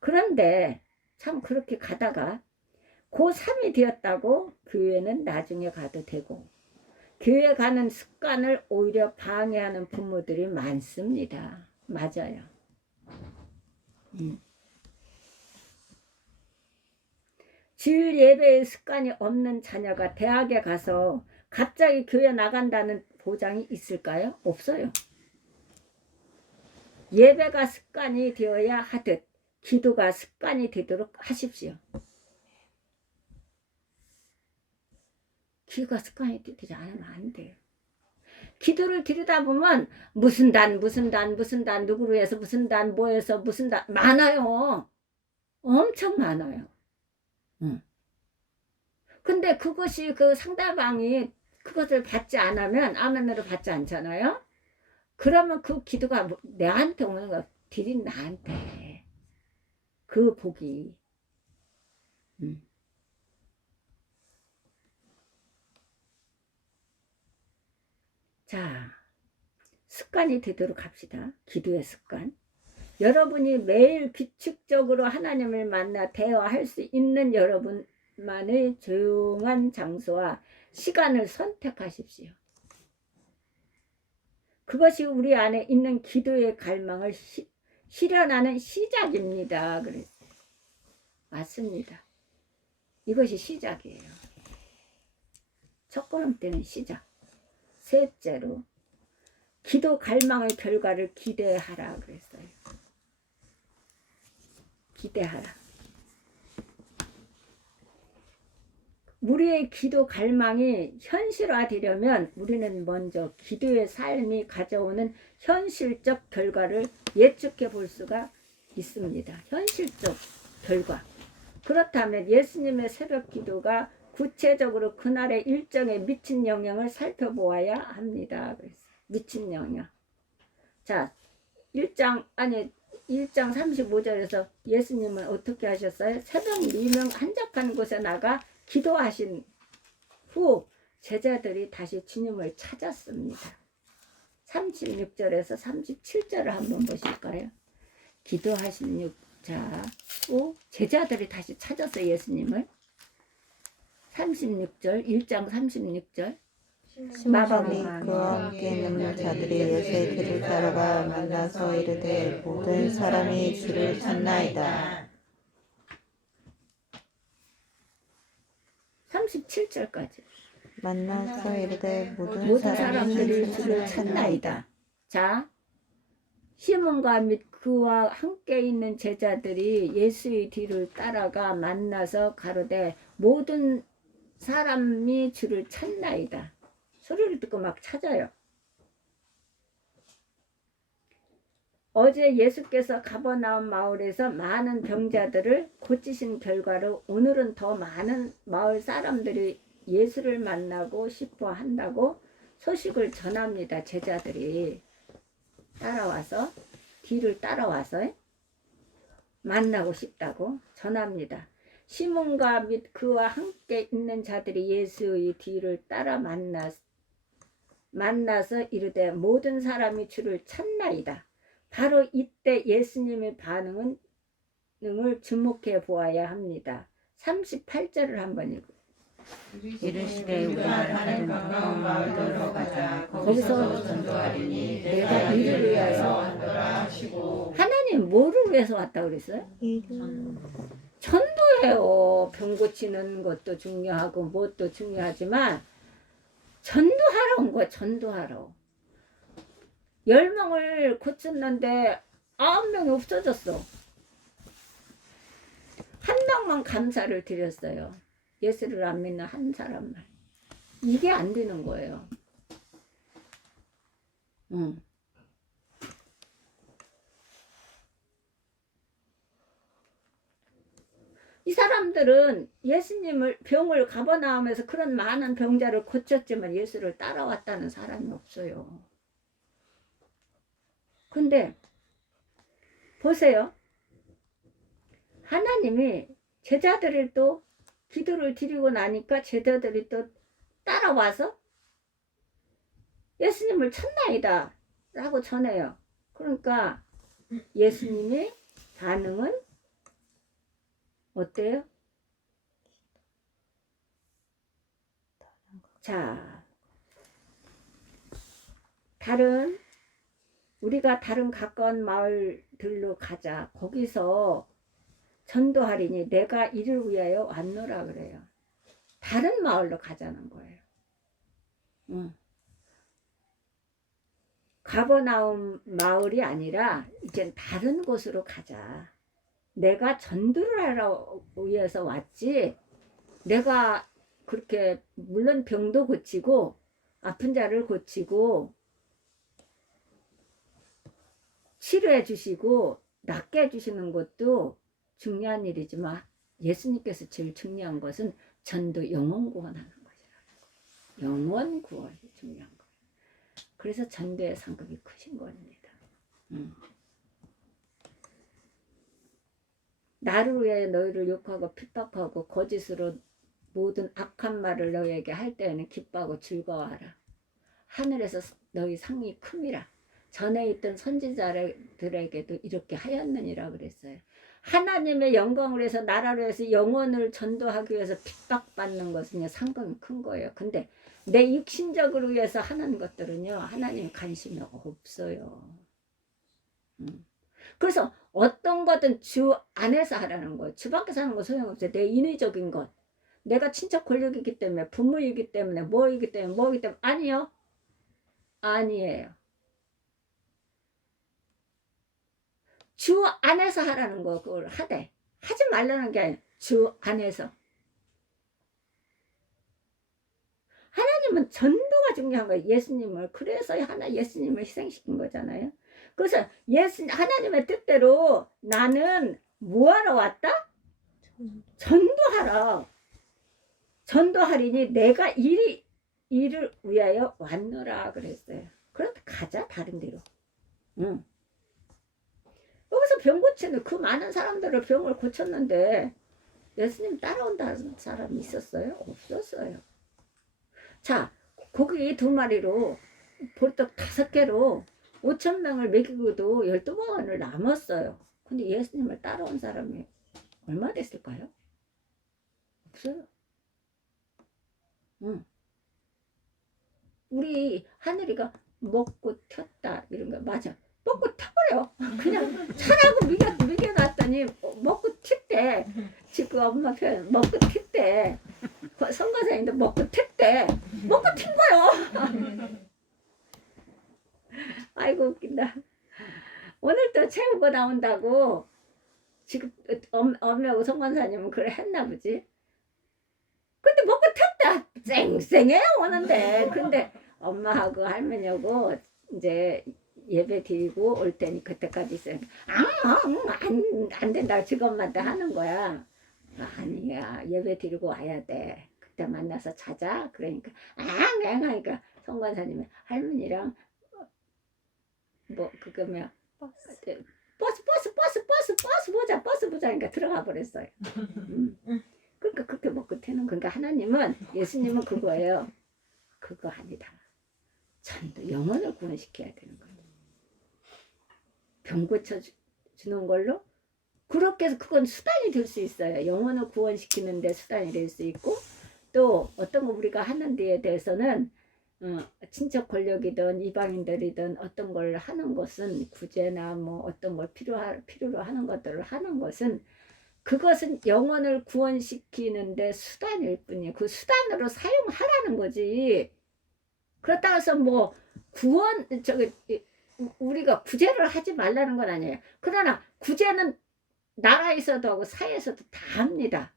그런데 참 그렇게 가다가 고3이 되었다고 교회는 나중에 가도 되고 교회 가는 습관을 오히려 방해하는 부모들이 많습니다. 맞아요. 주일 예배의 습관이 없는 자녀가 대학에 가서 갑자기 교회 나간다는 보장이 있을까요? 없어요. 예배가 습관이 되어야 하듯 기도가 습관이 되도록 하십시오. 기도가 습관이 되지 않으면 안 돼요. 기도를 드리다 보면 무슨 단 누구로 해서 무슨 단 뭐해서 무슨 단 많아요. 엄청 많아요. 근데 그것이 그 상대방이 그것을 받지 않으면 아멘으로 받지 않잖아요. 그러면 그 기도가 내한테 오는 거 드린 나한테 그 복이 자, 습관이 되도록 합시다. 기도의 습관. 여러분이 매일 규칙적으로 하나님을 만나 대화할 수 있는 여러분만의 조용한 장소와 시간을 선택하십시오. 그것이 우리 안에 있는 기도의 갈망을 실현하는 시작입니다. 그랬어요. 맞습니다. 이것이 시작이에요. 첫 걸음대는 시작. 셋째로 기도 갈망의 결과를 기대하라 그랬어요. 기대하라. 우리의 기도 갈망이 현실화되려면 우리는 먼저 기도의 삶이 가져오는 현실적 결과를 예측해 볼 수가 있습니다. 현실적 결과. 그렇다면 예수님의 새벽 기도가 구체적으로 그날의 일정에 미친 영향을 살펴보아야 합니다. 미친 영향. 자, 1장 35절에서 예수님은 어떻게 하셨어요? 새벽 미명 한적한 곳에 나가 기도하신 후 제자들이 다시 주님을 찾았습니다. 36절에서 37절을 한번 보실까요? 기도하신 후 제자들이 다시 찾았어요. 예수님을. 36절 1장 36절 마방이 그와 함께 있는 자들이 예수의 뒤를 따라가 만나서 이르되 모든 사람이 주를 찾나이다. 37절까지 만나서 이르되 모든 사람들이 주를 찾나이다. 자, 시몬과 및 그와 함께 있는 제자들이 예수의 뒤를 따라가 만나서 가로되 모든 사람이 주를 찾나이다. 소리를 듣고 막 찾아요. 어제 예수께서 가버나움 마을에서 많은 병자들을 고치신 결과로 오늘은 더 많은 마을 사람들이 예수를 만나고 싶어 한다고 소식을 전합니다. 제자들이 따라와서 뒤를 따라와서 만나고 싶다고 전합니다. 시몬과 및 그와 함께 있는 자들이 예수의 뒤를 따라 만나서 이르되 모든 사람이 주를 찾나이다. 바로 이때 예수님의 반응을 주목해 보아야 합니다. 38절을 한번 읽어요. 이르시되 우리가 다른 가까운 마을로 가자. 거기서 전도하리니 내가 이를 위하여 하나님 뭐를 위해서 왔다 그랬어요? 전도해요. 병 고치는 것도 중요하고 뭣도 중요하지만 전도하러 온 거야. 전도하러. 10명을 고쳤는데 9명이 없어졌어. 명만 감사를 드렸어요. 예수를 안 믿는 한 사람만. 이게 안 되는 거예요. 이 사람들은 예수님을 병을 가버나움에서 그런 많은 병자를 고쳤지만 예수를 따라왔다는 사람이 없어요. 근데 보세요. 하나님이 제자들을 또 기도를 드리고 나니까 제자들이 또 따라와서 예수님을 찾나이다 라고 전해요. 그러니까 예수님의 반응은 어때요? 자, 우리가 다른 가까운 마을들로 가자. 거기서 전도하리니 내가 이를 위하여 왔노라 그래요. 다른 마을로 가자는 거예요. 가버나움 마을이 아니라 이젠 다른 곳으로 가자. 내가 전도를 하러 위해서 왔지. 내가 그렇게 물론 병도 고치고 아픈 자를 고치고 치료해 주시고 낫게 해주시는 것도 중요한 일이지만 예수님께서 제일 중요한 것은 전도 영혼 구원하는 것이라는 거예요. 영혼 구원이 중요한 거예요. 그래서 전도의 상급이 크신 겁니다. 나를 위해 너희를 욕하고 핍박하고 거짓으로 모든 악한 말을 너희에게 할 때에는 기뻐하고 즐거워하라. 하늘에서 너희 상이 큼이라. 전에 있던 선지자들에게도 이렇게 하였느니라 그랬어요. 하나님의 영광을 위해서 나라를 위해서 영혼을 전도하기 위해서 핍박받는 것은요 상금이 큰 거예요. 근데 내 육신적으로 위해서 하는 것들은요 하나님 관심이 없어요. 그래서 어떤 거든 주 안에서 하라는 거예요. 주 밖에서 하는 거 소용없어요. 내 인위적인 것, 내가 친척 권력이기 때문에, 부모이기 때문에, 뭐이기 때문에 아니요. 아니에요. 주 안에서 하라는 거, 그걸 하되 하지 말라는 게 아니에요. 주 안에서. 하나님은 전도가 중요한 거예요. 예수님을. 그래서 예수님을 희생시킨 거잖아요. 그래서 하나님의 뜻대로 나는 뭐하러 왔다? 전도하라. 전도하리니 내가 이를 위하여 왔노라 그랬어요. 그렇다 가자 다른 데로. 여기서 병 고치는 그 많은 사람들을 병을 고쳤는데 예수님 따라온다는 사람이 있었어요? 없었어요. 자, 고기 2마리로 보리떡 5개로 5,000명을 먹이고도 12번을 남았어요. 근데 예수님을 따라온 사람이 얼마 됐을까요? 없어요. 우리 하늘이가 먹고 튀었다 이런 거 맞아. 먹고 튀어버려. 그냥 차라고 먹여놨더니 먹고 튀대. 지금 엄마 표현 먹고 튀대. 선거사님도 먹고 튀대. 먹고 튄 거요. 아이고 웃긴다. 오늘 또 채우고 나온다고 지금 엄마하고 성관사님은 그래 했나 보지. 근데 먹고 튀었다. 쌩쌩해요 오는데. 근데 엄마하고 할머니하고 이제 예배 드리고 올 때니 그때까지 있어요. 안 된다. 지금마다 하는 거야. 아니야. 예배 드리고 와야 돼. 그때 만나서 자자. 그러니까 하니까 성관사님이 할머니랑 뭐 그거면 버스 보자 그러니까 들어가 버렸어요. 그러니까 그렇게 먹고 튀는 그러니까 하나님은 예수님은 그거예요. 그거 아니다. 전도 영혼을 구원시켜야 되는 거예요. 병 고쳐주는 걸로 그렇게 해서 그건 수단이 될 수 있어요. 영혼을 구원시키는 데 수단이 될 수 있고 또 어떤 거 우리가 하는 데에 대해서는 친척 권력이든 이방인들이든 어떤 걸 하는 것은 구제나 뭐 어떤 걸 필요로 하는 것들을 하는 것은 그것은 영혼을 구원시키는데 수단일 뿐이에요. 그 수단으로 사용하라는 거지. 그렇다고 해서 뭐 우리가 구제를 하지 말라는 건 아니에요. 그러나 구제는 나라에서도 하고 사회에서도 다 합니다.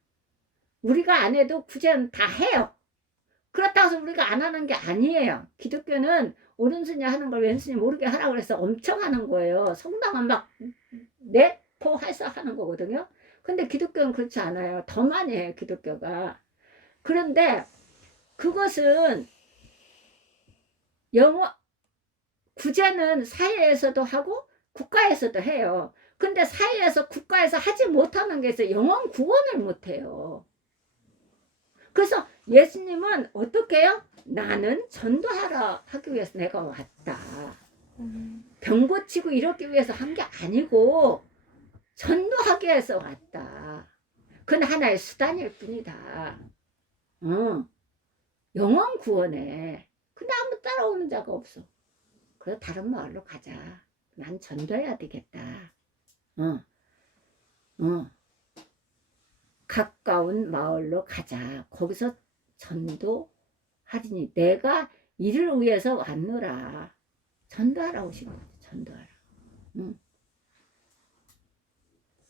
우리가 안 해도 구제는 다 해요. 그렇다고 해서 우리가 안 하는 게 아니에요. 기독교는 오른손이 하는 걸 왼손이 모르게 하라고 해서 엄청 하는 거예요. 성당은 막 내포해서 하는 거거든요. 근데 기독교는 그렇지 않아요. 더 많이 해요, 기독교가. 그런데 그것은 구제는 사회에서도 하고 국가에서도 해요. 근데 사회에서 국가에서 하지 못하는 게 있어요. 영혼 구원을 못해요. 그래서 예수님은 어떻게 해요? 나는 전도하라 하기 위해서 내가 왔다. 병 고치고 이러기 위해서 한 게 아니고 전도하기 위해서 왔다. 그건 하나의 수단일 뿐이다. 영혼 구원에. 근데 아무 따라오는 자가 없어. 그래서 다른 마을로 가자. 난 전도해야 되겠다. 가까운 마을로 가자. 거기서 전도하리니 내가 이를 위해서 왔노라. 전도하라 오신 거지. 전도하라.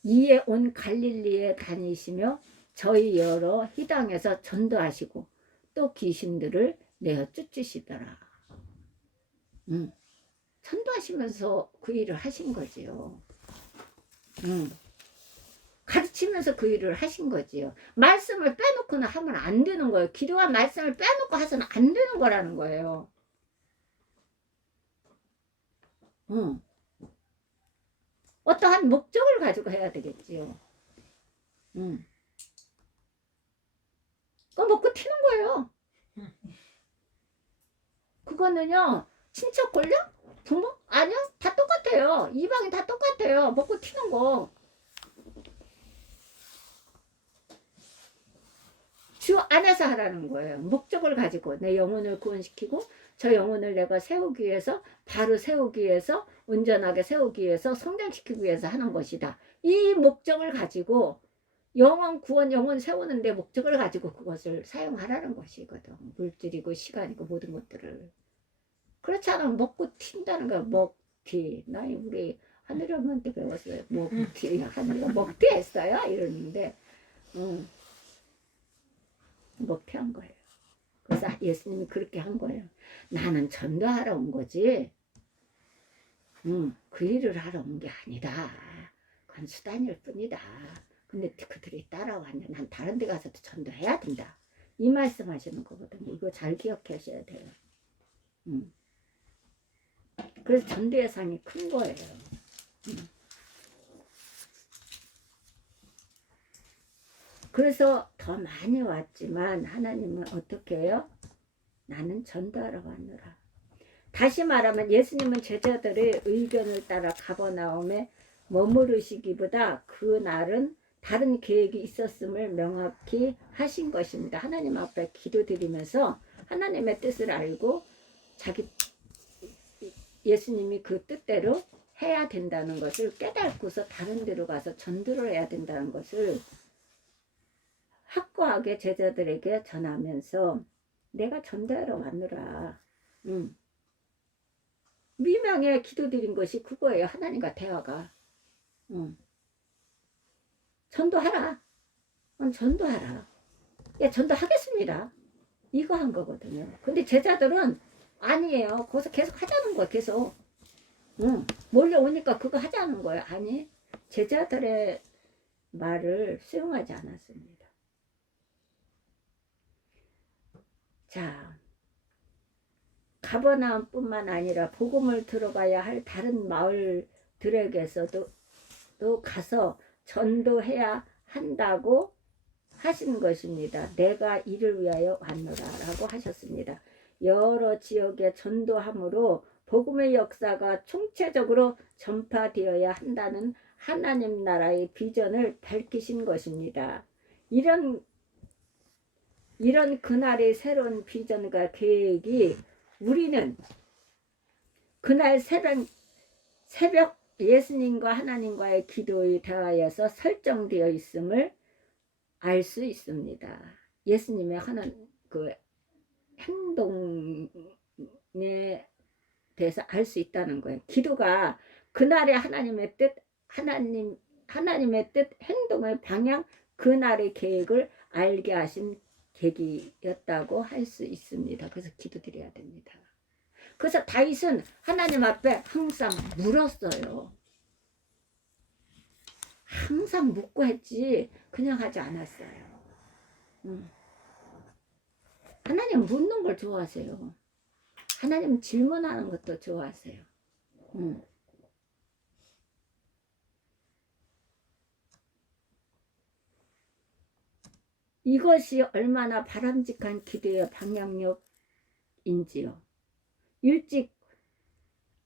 이에 온 갈릴리에 다니시며 저희 여러 희당에서 전도하시고 또 귀신들을 내어 쫓으시더라. 전도하시면서 그 일을 하신 거지요. 가르치면서 그 일을 하신 거지요. 말씀을 빼놓고는 하면 안 되는 거예요. 기도와 말씀을 빼놓고 해서는 안 되는 거라는 거예요. 어떠한 목적을 가지고 해야 되겠지요. 그거 먹고 튀는 거예요. 그거는요, 친척 권력? 부모? 아니요, 다 똑같아요. 이방인 다 똑같아요. 먹고 튀는 거. 주 안에서 하라는 거예요. 목적을 가지고 내 영혼을 구원시키고 저 영혼을 내가 세우기 위해서, 바로 세우기 위해서, 온전하게 세우기 위해서, 성장시키기 위해서 하는 것이다. 이 목적을 가지고 영혼 구원, 영혼 세우는데 목적을 가지고 그것을 사용하라는 것이거든. 물질이고 시간이고 모든 것들을. 그렇지 않으면 먹고 튄다는 거야. 먹튀. 나 우리 하늘이 엄마한테 배웠어요. 먹튀. 하늘이가 먹튀 했어요? 이러는데 먹튀한 거예요. 그래서 예수님이 그렇게 한 거예요. 나는 전도하러 온 거지. 그 일을 하러 온 게 아니다. 그건 수단일 뿐이다. 근데 그들이 따라왔냐. 난 다른 데 가서도 전도해야 된다. 이 말씀 하시는 거거든요. 이거 잘 기억하셔야 돼요. 그래서 전도의 상이 큰 거예요. 그래서 더 많이 왔지만 하나님은 어떻게 해요? 나는 전도하러 왔노라. 다시 말하면 예수님은 제자들의 의견을 따라 가버나움에 머무르시기보다 그 날은 다른 계획이 있었음을 명확히 하신 것입니다. 하나님 앞에 기도드리면서 하나님의 뜻을 알고 자기 예수님이 그 뜻대로 해야 된다는 것을 깨닫고서 다른 데로 가서 전도를 해야 된다는 것을 확고하게 제자들에게 전하면서 내가 전도하러 왔노라. 미명에 기도드린 것이 그거예요. 하나님과 대화가. 전도하라. 전도하라. 예, 전도하겠습니다. 이거 한 거거든요. 근데 제자들은 아니에요. 거기서 계속 하자는 거예요. 계속. 몰려오니까 그거 하자는 거예요. 아니, 제자들의 말을 수용하지 않았습니다. 자, 가버나움뿐만 아니라 복음을 들어가야 할 다른 마을들에게서도 또 가서 전도해야 한다고 하신 것입니다. 내가 이를 위하여 왔노라 라고 하셨습니다. 여러 지역에 전도함으로 복음의 역사가 총체적으로 전파되어야 한다는 하나님 나라의 비전을 밝히신 것입니다. 이런 그날의 새로운 비전과 계획이 우리는 그날 새벽 예수님과 하나님과의 기도의 대화에서 설정되어 있음을 알 수 있습니다. 예수님의 하는 그 행동에 대해서 알 수 있다는 거예요. 기도가 그날의 하나님의 뜻, 하나님의 뜻, 행동의 방향, 그날의 계획을 알게 하신 계기였다고 할 수 있습니다. 그래서 기도드려야 됩니다. 그래서 다윗은 하나님 앞에 항상 물었어요. 항상 묻고 했지 그냥 하지 않았어요. 하나님 묻는 걸 좋아하세요. 하나님 질문하는 것도 좋아하세요. 이것이 얼마나 바람직한 기도의 방향력인지요. 일찍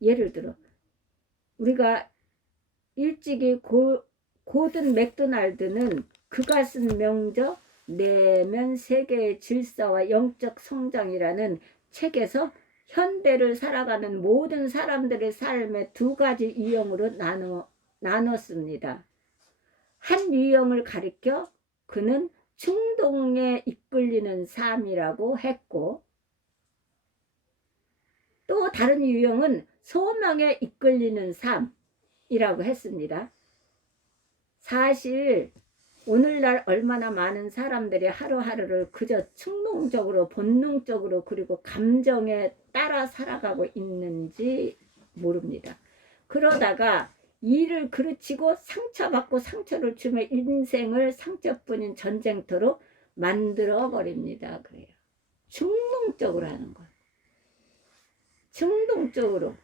예를 들어 우리가 일찍이 고든 맥도날드는 그가 쓴 명저 내면 세계의 질서와 영적 성장이라는 책에서 현대를 살아가는 모든 사람들의 삶의 두 가지 유형으로 나눴습니다. 한 유형을 가리켜 그는 충동에 이끌리는 삶이라고 했고, 또 다른 유형은 소명에 이끌리는 삶이라고 했습니다. 사실 오늘날 얼마나 많은 사람들이 하루하루를 그저 충동적으로, 본능적으로, 그리고 감정에 따라 살아가고 있는지 모릅니다. 그러다가 일을 그르치고 상처받고 상처를 주며 인생을 상처뿐인 전쟁터로 만들어 버립니다. 그래요. 충동적으로 하는 것. 충동적으로.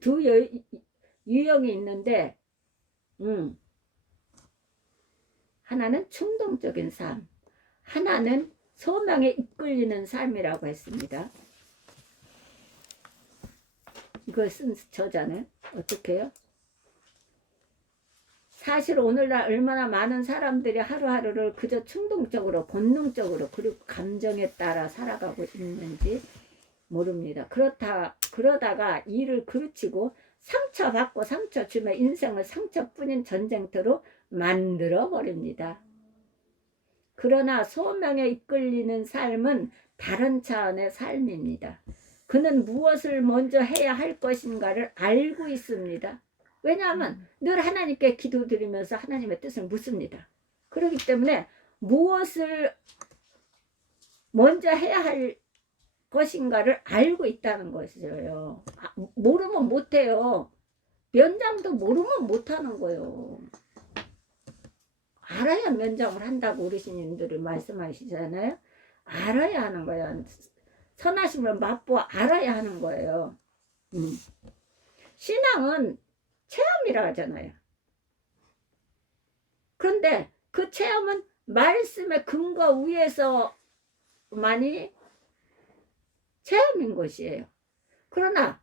두 유형이 있는데, 하나는 충동적인 삶, 하나는 소명에 이끌리는 삶이라고 했습니다. 이걸 쓴 저자는 어떻게 해요? 사실 오늘날 얼마나 많은 사람들이 하루하루를 그저 충동적으로, 본능적으로, 그리고 감정에 따라 살아가고 있는지 모릅니다. 그러다가 일을 그르치고 상처받고 상처 주며 인생을 상처뿐인 전쟁터로 만들어 버립니다. 그러나 소명에 이끌리는 삶은 다른 차원의 삶입니다. 그는 무엇을 먼저 해야 할 것인가를 알고 있습니다. 왜냐하면 늘 하나님께 기도드리면서 하나님의 뜻을 묻습니다. 그렇기 때문에 무엇을 먼저 해야 할 것인가를 알고 있다는 것이에요. 모르면 못해요. 면장도 모르면 못하는 거예요. 알아야 면장을 한다고 어르신님들이 말씀하시잖아요. 알아야 하는 거예요. 선하심을 맛보 알아야 하는 거예요. 신앙은 체험이라 하잖아요. 그런데 그 체험은 말씀의 근거 위에서만이 체험인 것이에요. 그러나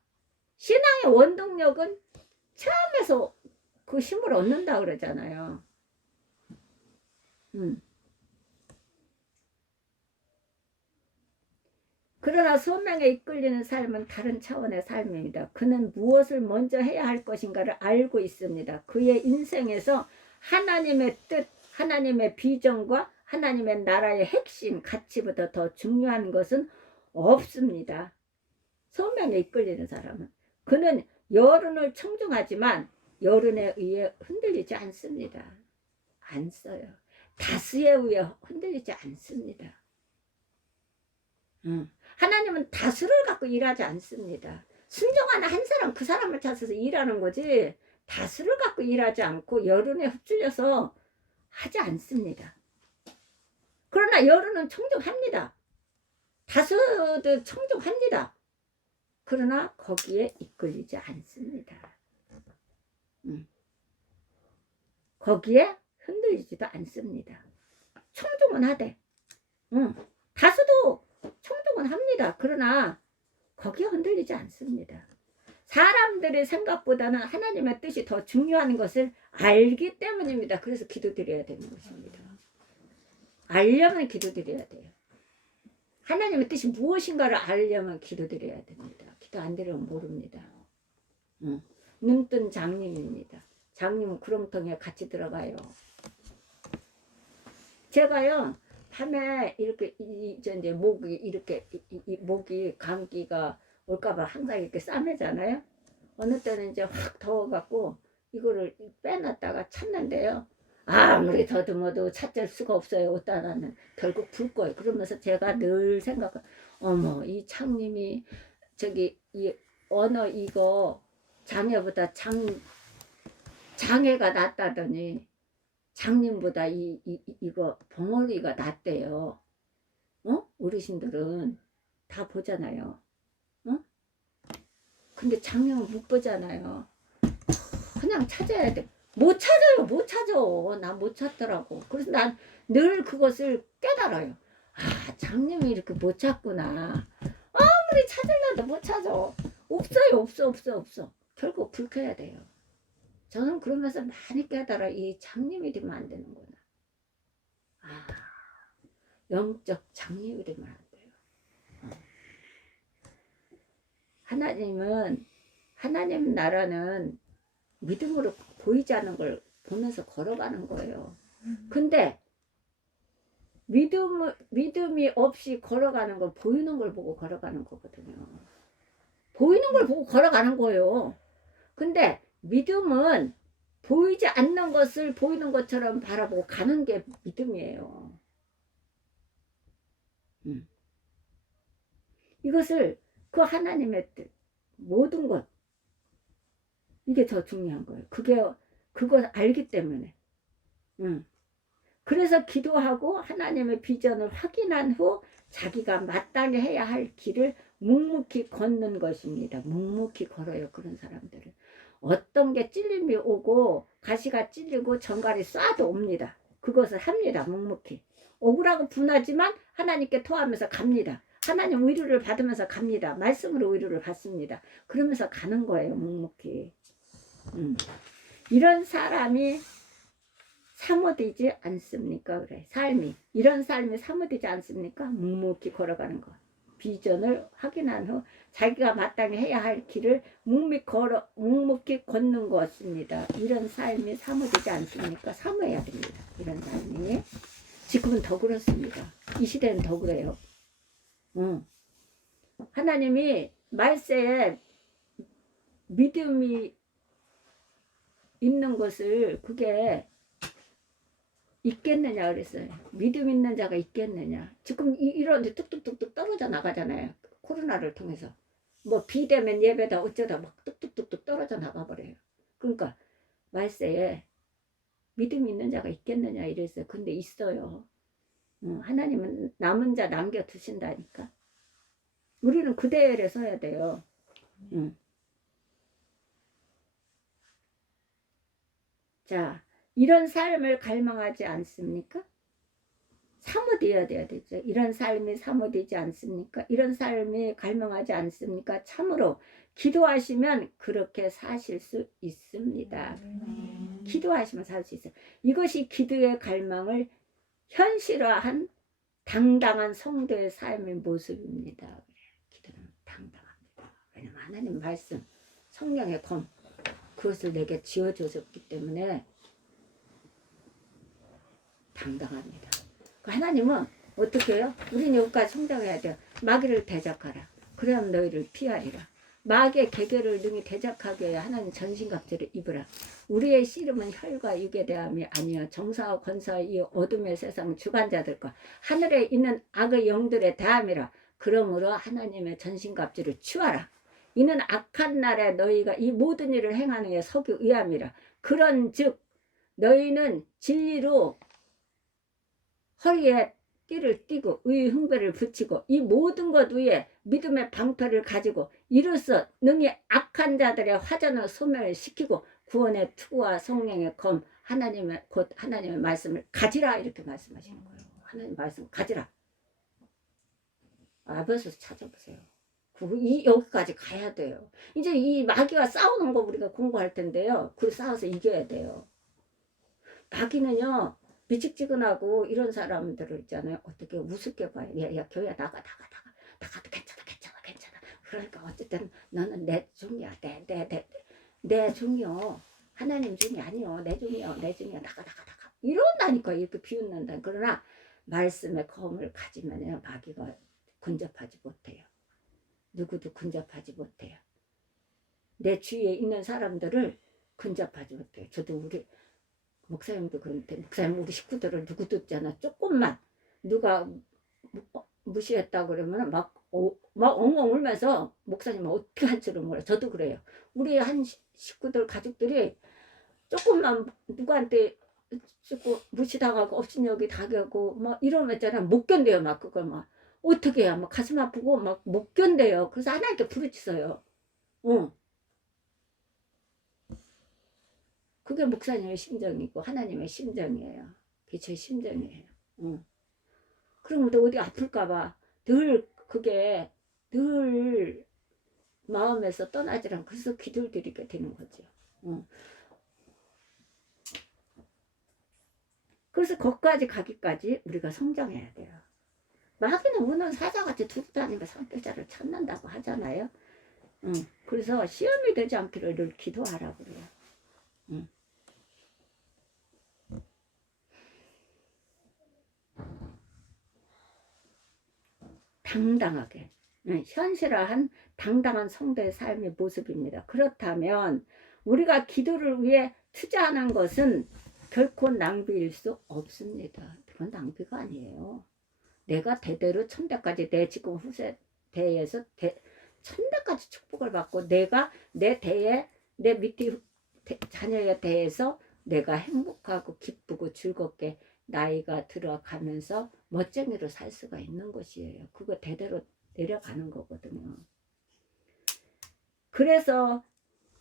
신앙의 원동력은 체험에서 그 힘을 얻는다 그러잖아요. 그러나 소명에 이끌리는 삶은 다른 차원의 삶입니다. 그는 무엇을 먼저 해야 할 것인가를 알고 있습니다. 그의 인생에서 하나님의 뜻, 하나님의 비전과 하나님의 나라의 핵심, 가치보다 더 중요한 것은 없습니다. 소명에 이끌리는 사람은. 그는 여론을 청중하지만 여론에 의해 흔들리지 않습니다. 안 써요. 다수에 의해 흔들리지 않습니다. 하나님은 다수를 갖고 일하지 않습니다. 순종하는 한 사람, 그 사람을 찾아서 일하는 거지 다수를 갖고 일하지 않고 여론에 휩쓸려서 하지 않습니다. 그러나 여론은 청중합니다. 다수도 청중합니다. 그러나 거기에 이끌리지 않습니다. 거기에 흔들리지도 않습니다. 청중은 하되 다수도 청중은 합니다. 그러나 거기에 흔들리지 않습니다. 사람들의 생각보다는 하나님의 뜻이 더 중요한 것을 알기 때문입니다. 그래서 기도드려야 되는 것입니다. 알려면 기도드려야 돼요. 하나님의 뜻이 무엇인가를 알려면 기도드려야 됩니다. 기도 안 드리면 모릅니다. 눈뜬 장님입니다. 장님은 구렁텅이에 같이 들어가요. 제가요 밤에 이렇게 이제 목이 이렇게 목이 감기가 올까봐 항상 이렇게 싸매잖아요. 어느 때는 이제 확 더워갖고 이거를 빼놨다가 찾는데요. 아무리 더듬어도 찾을 수가 없어요. 어디다 놨는 결국 불 거예요. 그러면서 제가 늘 생각해, 어머 이 창님이 저기 이 언어 이거 장애보다 장애가 낫다더니 장님보다 이거 벙어리가 낫대요. 어르신들은 다 보잖아요. 근데 장님은 못 보잖아요. 그냥 찾아야 돼. 못 찾아요. 못 찾아. 난 못 찾더라고. 그래서 난 늘 그것을 깨달아요. 아, 장님이 이렇게 못 찾구나. 아무리 찾으려도 못 찾아. 없어요. 없어. 결국 불 켜야 돼요. 저는 그러면서 많이 깨달아. 이 장님이 되면 안 되는구나. 아, 영적 장님이 되면 안 돼요. 하나님 나라는 믿음으로 보이지 않는 걸 보면서 걸어가는 거예요. 근데 믿음이 없이 걸어가는 걸 보이는 걸 보고 걸어가는 거거든요. 보이는 걸 보고 걸어가는 거예요. 근데 믿음은 보이지 않는 것을 보이는 것처럼 바라보고 가는 게 믿음이에요. 이것을 그 하나님의 뜻, 모든 것, 이게 더 중요한 거예요. 그걸 알기 때문에. 그래서 기도하고 하나님의 비전을 확인한 후 자기가 마땅히 해야 할 길을 묵묵히 걷는 것입니다. 묵묵히 걸어요. 그런 사람들은. 어떤 게 찔림이 오고 가시가 찔리고 전갈이 쏴도 옵니다. 그것을 합니다. 묵묵히. 억울하고 분하지만 하나님께 토하면서 갑니다. 하나님 위로를 받으면서 갑니다. 말씀으로 위로를 받습니다. 그러면서 가는 거예요. 묵묵히. 이런 사람이 사모되지 않습니까? 그래. 이런 삶이 사모되지 않습니까? 묵묵히 걸어가는 것. 비전을 확인한 후 자기가 마땅히 해야 할 길을 묵묵히 걷는 것입니다. 이런 삶이 사모되지 않습니까? 사모해야 됩니다. 이런 삶이. 지금은 더 그렇습니다. 이 시대는 더 그래요. 하나님이 말세에 믿음이 있는 것을 그게 있겠느냐 그랬어요. 믿음 있는 자가 있겠느냐. 지금 이런 데 뚝뚝뚝뚝 떨어져 나가잖아요. 코로나를 통해서. 뭐 비대면 예배다 어쩌다 막 뚝뚝뚝뚝 떨어져 나가버려요. 그러니까 말세에 믿음 있는 자가 있겠느냐 이랬어요. 근데 있어요. 하나님은 남은 자 남겨두신다니까. 우리는 그 대열에 서야 돼요. 자, 이런 삶을 갈망하지 않습니까? 사모되어야 되죠. 이런 삶이 사모되지 않습니까? 이런 삶이 갈망하지 않습니까? 참으로 기도하시면 그렇게 사실 수 있습니다. 기도하시면 살 수 있어요. 이것이 기도의 갈망을 현실화한 당당한 성도의 삶의 모습입니다. 기도는 당당합니다. 왜냐면 하나님 말씀, 성령의 검, 그것을 내게 지어주셨기 때문에 당당합니다. 하나님은 어떻게 해요? 우리는 여기까지 성장해야 돼요. 마귀를 대적하라. 그래야 너희를 피하리라. 마귀의 계계를 능히 대적하게 해야 하나님 전신갑주를 입으라. 우리의 씨름은 혈과 육에 대함이 아니여 정사와 권사와 이 어둠의 세상 주관자들과 하늘에 있는 악의 영들의 대함이라. 그러므로 하나님의 전신갑주를 취하라. 이는 악한 날에 너희가 이 모든 일을 행하는 게 서기 의함이라. 그런즉 너희는 진리로 허리에 띠를 띠고 의의 흥배를 붙이고 이 모든 것 위에 믿음의 방패를 가지고 이로써 능히 악한 자들의 화전을 소멸시키고 구원의 투구와 성령의 검 하나님의 곧 하나님의 말씀을 가지라 이렇게 말씀하시는 거예요. 하나님 말씀 가지라. 아버지에서 찾아보세요. 여기까지 가야 돼요. 이제 이 마귀와 싸우는 거 우리가 공부할 텐데요. 그 싸워서 이겨야 돼요. 마귀는요. 미직지근하고 이런 사람들을 있잖아요. 어떻게 우습게 봐요. 야 교회야 나가 괜찮아. 그러니까 어쨌든 너는 내 종이야. 내 종이요. 하나님 종이 아니요. 내 종이요. 나가. 이런다니까 이렇게 비웃는다. 그러나 말씀의 검을 가지면 마귀가 근접하지 못해요. 누구도 근접하지 못해요. 내 주위에 있는 사람들을 근접하지 못해요. 저도 우리 목사님도 그런데 목사님 우리 식구들을 누구 듣잖아. 조금만 누가 무시했다 그러면 막 엉엉 울면서 목사님 어떻게 할 줄은 몰라. 저도 그래요. 우리 한 식구들 가족들이 조금만 누구한테 조금 무시당하고 업신여기 당하고 막 이러면 있잖아. 못 견뎌요. 막 그걸 막 어떻게 해야 막 가슴 아프고 막 못 견뎌요. 그래서 하나님께 부르짖어요. 그게 목사님의 심정이고 하나님의 심정이에요. 그게 제 심정이에요. 그러면 또 어디 아플까봐 늘 그게 늘 마음에서 떠나지 않고 그래서 기도를 드리게 되는 거죠. 그래서 거기까지 가기까지 우리가 성장해야 돼요. 마귀는 우는 사자같이 두고 다니며 상대자를 찾는다고 하잖아요. 그래서 시험이 되지 않기를 늘 기도하라고 그래요. 당당하게 현실화한 당당한 성도의 삶의 모습입니다. 그렇다면 우리가 기도를 위해 투자하는 것은 결코 낭비일 수 없습니다. 그건 낭비가 아니에요. 내가 대대로 천대까지 내 지금 후세 대에서 천대까지 축복을 받고 내가 내 대에 내 밑에 자녀에 대해서 내가 행복하고 기쁘고 즐겁게 나이가 들어가면서 멋쟁이로 살 수가 있는 것이에요. 그거 대대로 내려가는 거거든요. 그래서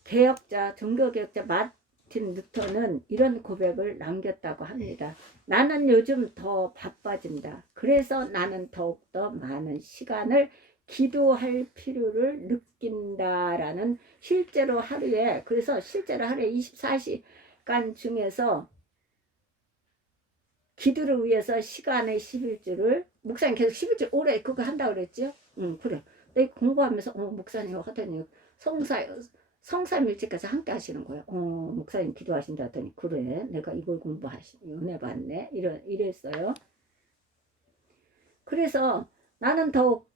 개혁자, 종교개혁자 마틴 루터는 이런 고백을 남겼다고 합니다. 나는 요즘 더 바빠진다. 그래서 나는 더욱더 많은 시간을 기도할 필요를 느낀다라는 실제로 하루에 24시간 중에서 기도를 위해서 시간의 11주를 목사님 계속 11주 오래 그거 한다고 그랬죠? 그래. 내가 공부하면서 목사님 하더니 성삼일체께서 함께 하시는 거예요. 목사님 기도하신다 하더니 그래 내가 이걸 은혜 받네 이랬어요. 그래서 나는 더욱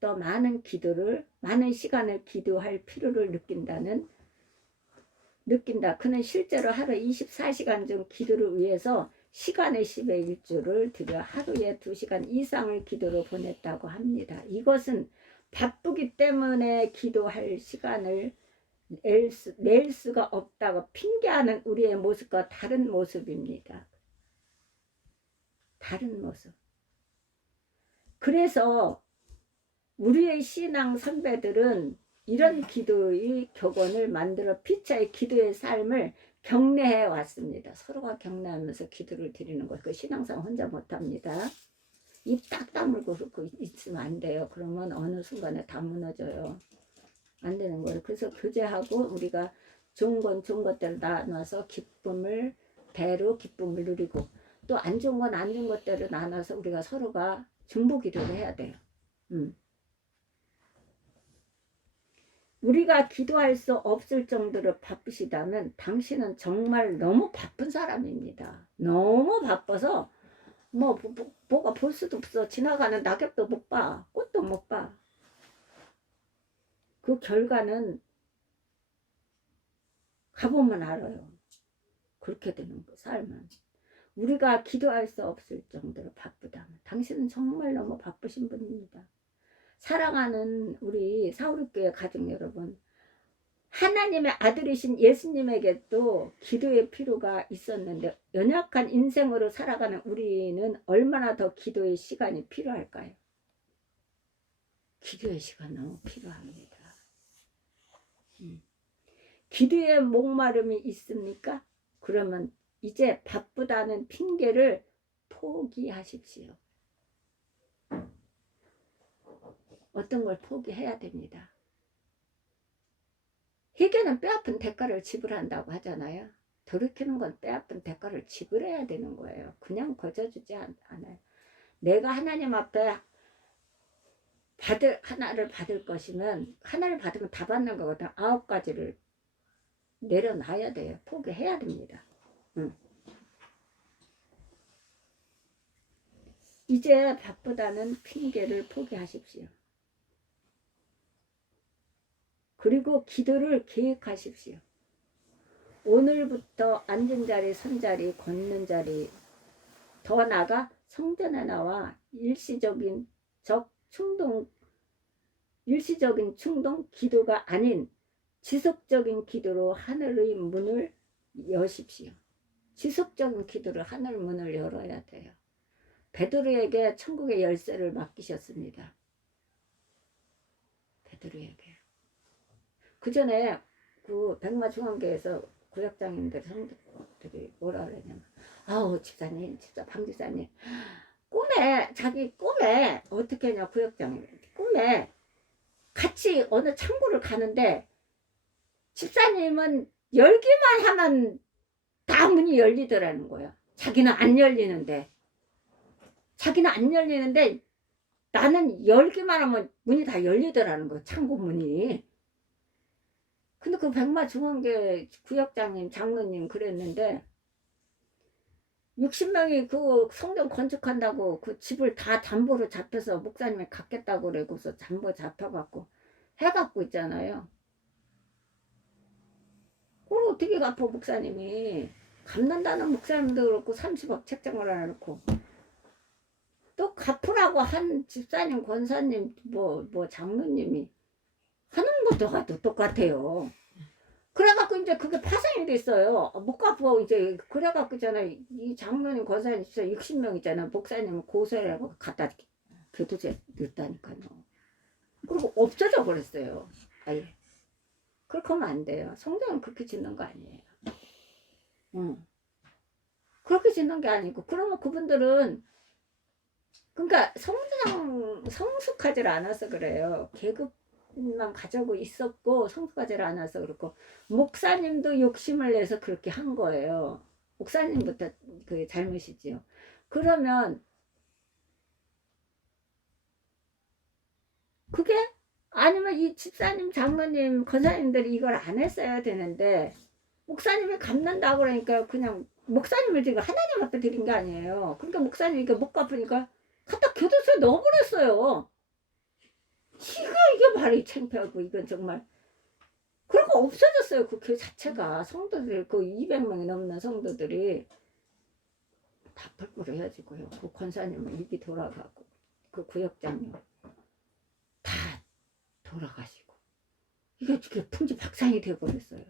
더 많은 시간을 기도할 필요를 느낀다. 그는 실제로 하루 24시간 중 기도를 위해서 시간의 10의 1주를 들여 하루에 2시간 이상을 기도로 보냈다고 합니다. 이것은 바쁘기 때문에 기도할 시간을 낼 수가 없다고 핑계하는 우리의 모습과 다른 모습입니다. 다른 모습. 그래서 우리의 신앙 선배들은 이런 기도의 격언을 만들어 피차의 기도의 삶을 격려해 왔습니다. 서로가 격려하면서 기도를 드리는 것. 그 신앙생활 혼자 못합니다. 입 딱 다물고 있으면 안 돼요. 그러면 어느 순간에 다 무너져요. 안 되는 거예요. 그래서 교제하고 우리가 좋은 것대로 나눠서 대로 기쁨을 누리고 또 안 좋은 건 안 좋은 것대로 나눠서 우리가 서로가 중보기도를 해야 돼요. 우리가 기도할 수 없을 정도로 바쁘시다면 당신은 정말 너무 바쁜 사람입니다. 너무 바빠서 뭐가 볼 수도 없어. 지나가는 낙엽도 못 봐. 꽃도 못 봐. 그 결과는 가보면 알아요. 그렇게 되는 거 삶은. 우리가 기도할 수 없을 정도로 바쁘다면 당신은 정말 너무 바쁘신 분입니다. 사랑하는 우리 사우리교회 가족 여러분, 하나님의 아들이신 예수님에게도 기도의 필요가 있었는데 연약한 인생으로 살아가는 우리는 얼마나 더 기도의 시간이 필요할까요? 기도의 시간 너무 필요합니다. 기도의 목마름이 있습니까? 그러면 이제 바쁘다는 핑계를 포기하십시오. 어떤 걸 포기해야 됩니다. 회개는 뼈아픈 대가를 지불한다고 하잖아요. 돌이키는 건 뼈아픈 대가를 지불해야 되는 거예요. 그냥 거저주지 않아요. 내가 하나님 앞에 하나를 받을 것이면 하나를 받으면 다 받는 거거든. 9가지를 내려놔야 돼요. 포기해야 됩니다. 이제 바쁘다는 핑계를 포기하십시오. 그리고 기도를 계획하십시오. 오늘부터 앉은 자리, 선 자리, 걷는 자리, 더 나아가 성전에 나와 일시적인 충동 기도가 아닌 지속적인 기도로 하늘의 문을 여십시오. 지속적인 기도로 하늘 문을 열어야 돼요. 베드로에게 천국의 열쇠를 맡기셨습니다. 베드로에게. 그 전에 그 백마중앙교에서 구역장님들 성도들이 뭐라 그러냐면, 아우 집사님, 진짜 방집사님 자기 꿈에 어떻게 했냐, 구역장님 꿈에 같이 어느 창고를 가는데 집사님은 열기만 하면 다 문이 열리더라는 거야. 자기는 안 열리는데 나는 열기만 하면 문이 다 열리더라는 거야, 창고 문이. 근데 그 백마중앙교 구역장님, 장로님 그랬는데 60명이 그 성전 건축한다고 그 집을 다 담보로 잡혀서 목사님이 갖겠다고 그러고서 담보 잡혀갖고 해갖고 있잖아요. 그걸 어떻게 갚아, 목사님이. 갚는다는 목사님도 그렇고 30억 책정을 해놓고 또 갚으라고 한 집사님, 권사님, 뭐 장로님이 하는 것도 똑같아요. 그래갖고 이제 그게 파생이 됐어요. 못 갚고 이제 그래갖고 있잖아요. 이 장로님, 권사님 진짜 60명 있잖아요. 목사님은 고소를 하고 갖다 교도소에 넣었다니까요. 그리고 없어져 버렸어요. 아예. 그렇게 하면 안 돼요. 성전은 그렇게 짓는 거 아니에요. 그렇게 짓는 게 아니고, 그러면 그분들은 그러니까 성숙하지 않아서 그래요. 계급만 가지고 있었고 성숙하지 않아서 그렇고, 목사님도 욕심을 내서 그렇게 한 거예요. 목사님부터 그 잘못이지요. 그러면 그게 아니면 이 집사님, 장로님, 권사님들이 이걸 안 했어야 되는데 목사님이 갚는다고 그러니까 그냥 목사님을 지금 하나님 앞에 드린 게 아니에요. 그러니까 목사님이 못 갚으니까 갖다 교도소에 넣어버렸어요. 이게 바로 창피하고, 이건 정말. 그리고 없어졌어요. 그 교회 자체가. 성도들, 그 200명이 넘는 성도들이 다 펄펄 헤어지고요. 그 권사님은 입이 돌아가고, 그 구역장님 다 돌아가시고, 이게 풍지박산이 돼버렸어요.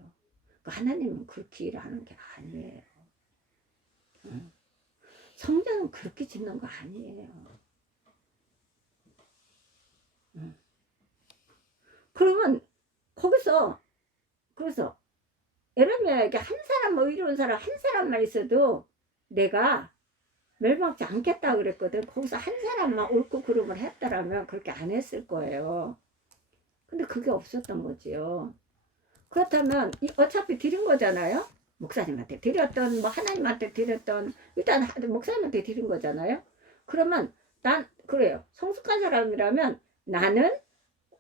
하나님은 그렇게 일하는 게 아니에요. 성전은 그렇게 짓는 거 아니에요. 그러면 거기서 그래서 에레미야에게 한 사람, 의로운 사람 한 사람만 있어도 내가 멸망치 않겠다 그랬거든. 거기서 한 사람만 옳고 그름을 했더라면 그렇게 안 했을 거예요. 근데 그게 없었던 거지요. 그렇다면 어차피 드린 거잖아요. 목사님한테 드렸던, 뭐 하나님한테 드렸던, 일단 목사님한테 드린 거잖아요. 그러면 난 그래요. 성숙한 사람이라면 나는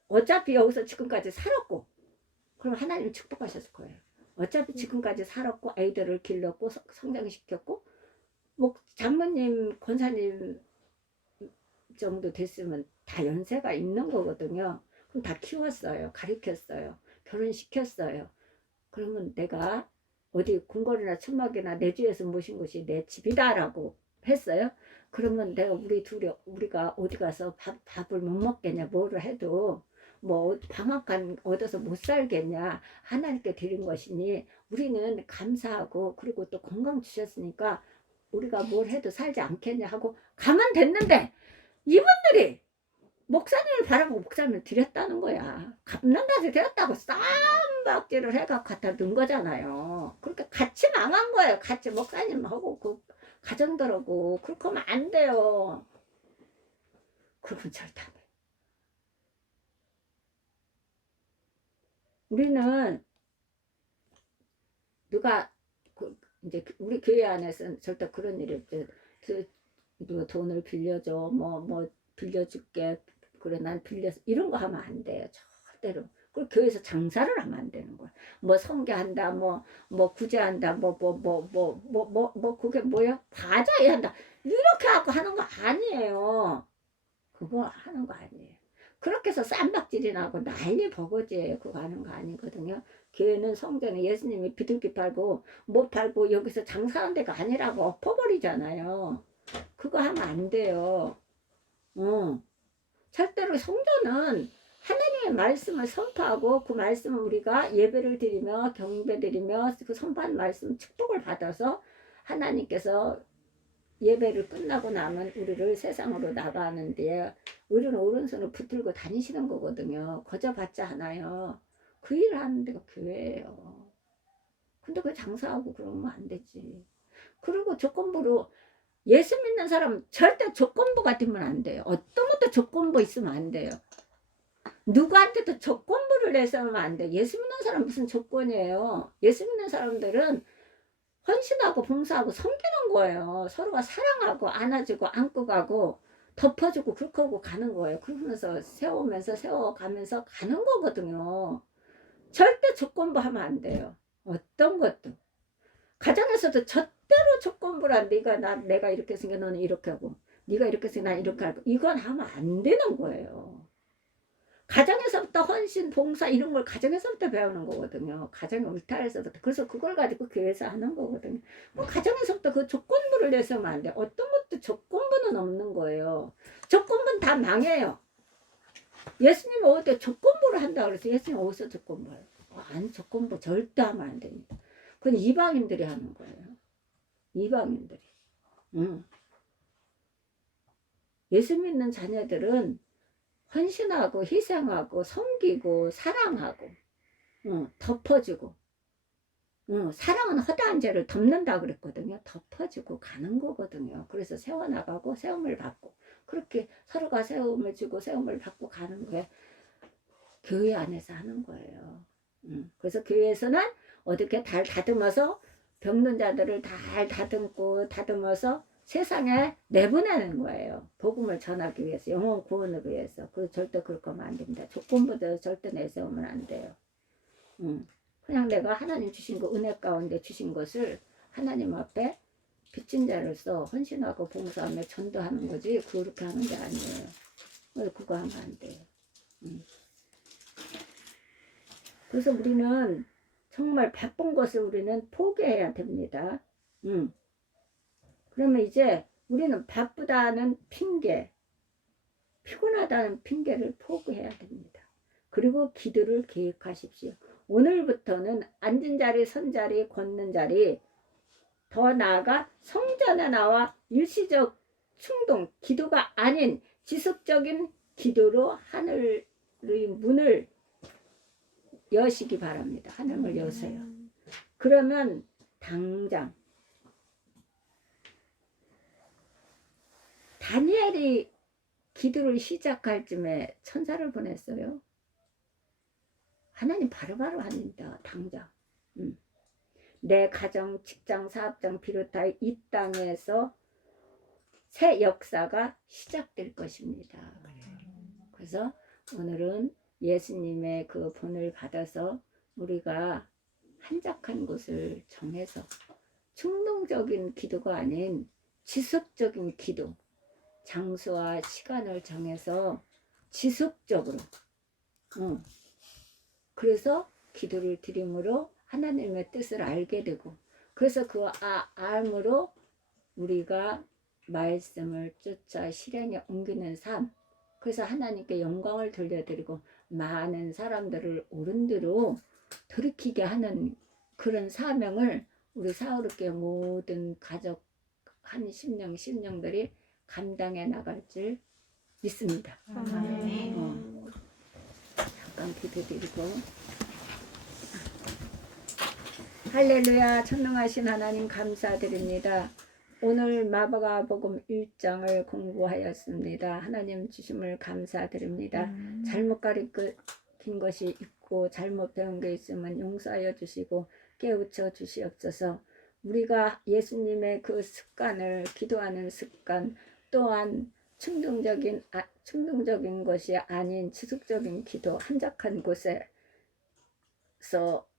어차피 여기서 지금까지 살았고, 그럼 하나님 축복하셨을 거예요. 어차피 지금까지 살았고, 아이들을 길렀고, 성장시켰고, 뭐 장모님, 권사님 정도 됐으면 다 연세가 있는 거거든요. 그럼 다 키웠어요. 가르쳤어요. 결혼시켰어요. 그러면 내가 어디 궁궐이나 천막이나 내 집에서 모신 곳이 내 집이다라고 했어요. 그러면 우리가 어디 가서 밥을 못 먹겠냐, 뭐를 해도 뭐 방앗간 얻어서 못 살겠냐, 하나님께 드린 것이니 우리는 감사하고, 그리고 또 건강 주셨으니까 우리가 뭘 해도 살지 않겠냐 하고 가만 됐는데, 이분들이 목사님을 바라고 목사님을 드렸다는 거야. 갚는다고 드렸다고 쌈박질을 해가 갖다 넣은 거잖아요. 그렇게 같이 망한 거예요. 같이 목사님하고 그 가정들하고. 그렇게 하면 안 돼요. 그건 절대 안 돼요. 우리는 누가 이제 우리 교회 안에서는 절대 그런 일이 없죠. 누가 돈을 빌려줘, 뭐 빌려줄게, 그래 난 빌려서, 이런 거 하면 안 돼요. 절대로. 그리고 교회에서 장사를 하면 안 되는 거야. 뭐 성계한다, 뭐 구제한다, 그게 뭐야? 바자회 한다, 이렇게 하고 하는 거 아니에요. 그거 하는 거 아니에요. 그렇게 해서 쌈박질이 나고 난리 버거지예요. 그거 하는 거 아니거든요. 교회는 성전에 예수님이 비둘기 팔고 못 팔고 여기서 장사하는 데가 아니라고 엎어버리잖아요. 그거 하면 안 돼요. 절대로 성전은 하나님의 말씀을 선포하고 그 말씀을 우리가 예배를 드리며 경배 드리며 그 선포한 말씀 축복을 받아서 하나님께서 예배를 끝나고 나면 우리를 세상으로 나가는데 우리는 오른손을 붙들고 다니시는 거거든요. 거저 받지 않아요. 그 일을 하는 데가 교회예요. 근데 그 장사하고 그러면 안 되지. 그리고 조건부로 예수 믿는 사람 절대 조건부 같으면 안 돼요. 어떤 것도 조건부 있으면 안 돼요. 누구한테도 조건부를 내세우면 안 돼. 예수 믿는 사람 무슨 조건이에요. 예수 믿는 사람들은 헌신하고 봉사하고 섬기는 거예요. 서로가 사랑하고 안아주고 안고 가고 덮어주고 그렇게 하고 가는 거예요. 그러면서 세우면서 세워가면서 가는 거거든요. 절대 조건부 하면 안 돼요. 어떤 것도. 가정에서도 절대로 조건부란 내가 이렇게 생겨 너는 이렇게 하고 네가 이렇게 생겨 난 이렇게 하고 이건 하면 안 되는 거예요. 가정에서부터 헌신, 봉사 이런 걸 가정에서부터 배우는 거거든요. 가정의 울타리에서부터. 그래서 그걸 가지고 교회에서 하는 거거든요. 가정에서부터 그 조건부를 내세우면 안 돼. 어떤 것도 조건부는 없는 거예요. 조건부는 다 망해요. 예수님이 어디 조건부를 한다 그래서 예수님 어디서 조건부예요? 아니 조건부 절대 하면 안 됩니다. 그건 이방인들이 하는 거예요. 이방인들이. 예수 믿는 자녀들은 헌신하고 희생하고 섬기고 사랑하고 덮어주고 사랑은 허다한 죄를 덮는다 그랬거든요. 덮어주고 가는 거거든요. 그래서 세워나가고 세움을 받고 그렇게 서로가 세움을 주고 세움을 받고 가는 거예요. 교회 안에서 하는 거예요. 그래서 교회에서는 어떻게 달 다듬어서 병든 자들을 달 다듬어서 세상에 내보내는 거예요. 복음을 전하기 위해서, 영혼 구원을 위해서. 그래서 절대 그럴 거면 안 됩니다. 조건부터 절대 내세우면 안 돼요. 그냥 내가 하나님 주신 거, 은혜 가운데 주신 것을 하나님 앞에 빚진 자로서 헌신하고 봉사하며 전도하는 거지 그렇게 하는 게 아니에요. 그거 하면 안 돼요. 그래서 우리는 정말 바쁜 것을 우리는 포기해야 됩니다. 그러면 이제 우리는 바쁘다는 핑계, 피곤하다는 핑계를 포기해야 됩니다. 그리고 기도를 계획하십시오. 오늘부터는 앉은 자리, 선 자리, 걷는 자리, 더 나아가 성전에 나와 일시적 충동, 기도가 아닌 지속적인 기도로 하늘의 문을 여시기 바랍니다. 하늘을 여세요. 그러면 당장 다니엘이 기도를 시작할 쯤에 천사를 보냈어요. 하나님 바로바로 합니다. 당장. 내 가정, 직장, 사업장 비롯하여 이 땅에서 새 역사가 시작될 것입니다. 그래서 오늘은 예수님의 그 본을 받아서 우리가 한적한 곳을 정해서 충동적인 기도가 아닌 지속적인 기도, 장소와 시간을 정해서 지속적으로 그래서 기도를 드림으로 하나님의 뜻을 알게 되고 그래서 그 알므로 우리가 말씀을 쫓아 실행에 옮기는 삶 그래서 하나님께 영광을 돌려드리고 많은 사람들을 옳은 대로 돌이키게 하는 그런 사명을 우리 사우르교회 모든 가족 한 심령들이 감당해 나갈 줄 믿습니다. 잠깐 기도드리고 할렐루야. 전능하신 하나님 감사드립니다. 오늘 마가복음 1장을 공부하였습니다. 하나님 주심을 감사드립니다. 잘못 가르친 것이 있고 잘못 배운 게 있으면 용서하여 주시고 깨우쳐 주시옵소서. 우리가 예수님의 그 습관을 기도하는 습관 또한 충동적인 것이 아닌 지속적인 기도 한적한 곳에서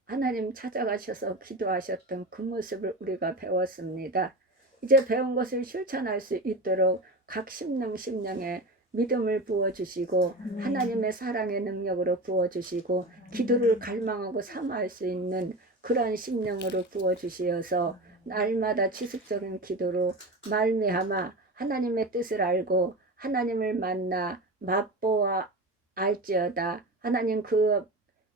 하나님 찾아가셔서 기도하셨던 그 모습을 우리가 배웠습니다. 이제 배운 것을 실천할 수 있도록 각 심령에 믿음을 부어주시고 하나님의 사랑의 능력으로 부어주시고 기도를 갈망하고 사모할 수 있는 그러한 심령으로 부어주시어서 날마다 지속적인 기도로 말미암아 하나님의 뜻을 알고 하나님을 만나 맛보아 알지어다. 하나님 그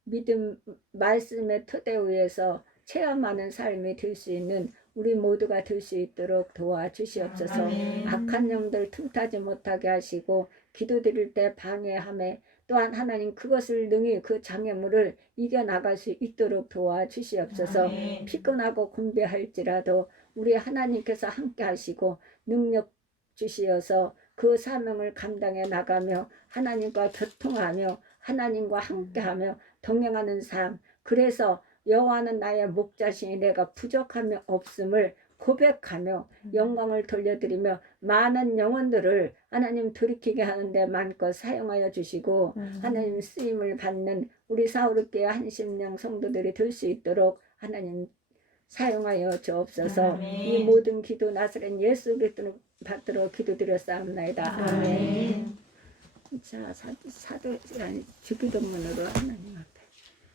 믿음 말씀의 토대 위에서 체험하는 삶이 될 수 있는 우리 모두가 될 수 있도록 도와주시옵소서. 아멘. 악한 영들 틈타지 못하게 하시고 기도드릴 때 방해함에 또한 하나님 그것을 능히 그 장애물을 이겨나갈 수 있도록 도와주시옵소서. 아멘. 피곤하고 곤배할지라도 우리 하나님께서 함께 하시고 능력 주시어서 그 사명을 감당해 나가며 하나님과 교통하며 하나님과 함께하며 동행하는 삶. 그래서 여호와는 나의 목자시니 내가 부족함이 없음을 고백하며 영광을 돌려드리며 많은 영혼들을 하나님 돌이키게 하는데 마음껏 사용하여 주시고 하나님 쓰임을 받는 우리 사우르교회 한심령 성도들이 될 수 있도록 하나님 사용하여 주옵소서. 아멘. 이 모든 기도 나사렛 예수 그리스도를 받들어 기도드렸사옵나이다. 아멘. 자, 사도 아니 주기도문으로 하나님 앞에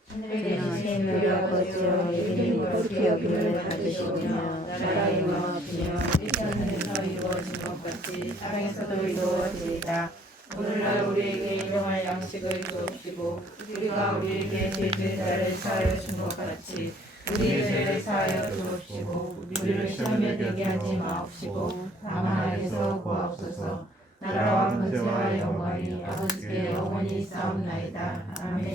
하늘의 우리 아버지여 이름이 거룩히 여김을 받으시며 나라의 임하옵시며 하늘에서 이루어진 것 같이 땅에서도 이루어지이다. 오늘날 우리에게 일용할 양식을 주옵시고 우리가 우리에게 죄죄자를 사하여 준 것 같이 우리의 죄를 사하여 주옵시고 우리를 시험에 들게 하지 마옵시고 다만 악에서 구하옵소서. 나라와 권세와 영광이 아버지께 영원히 있사옵나이다. 아멘.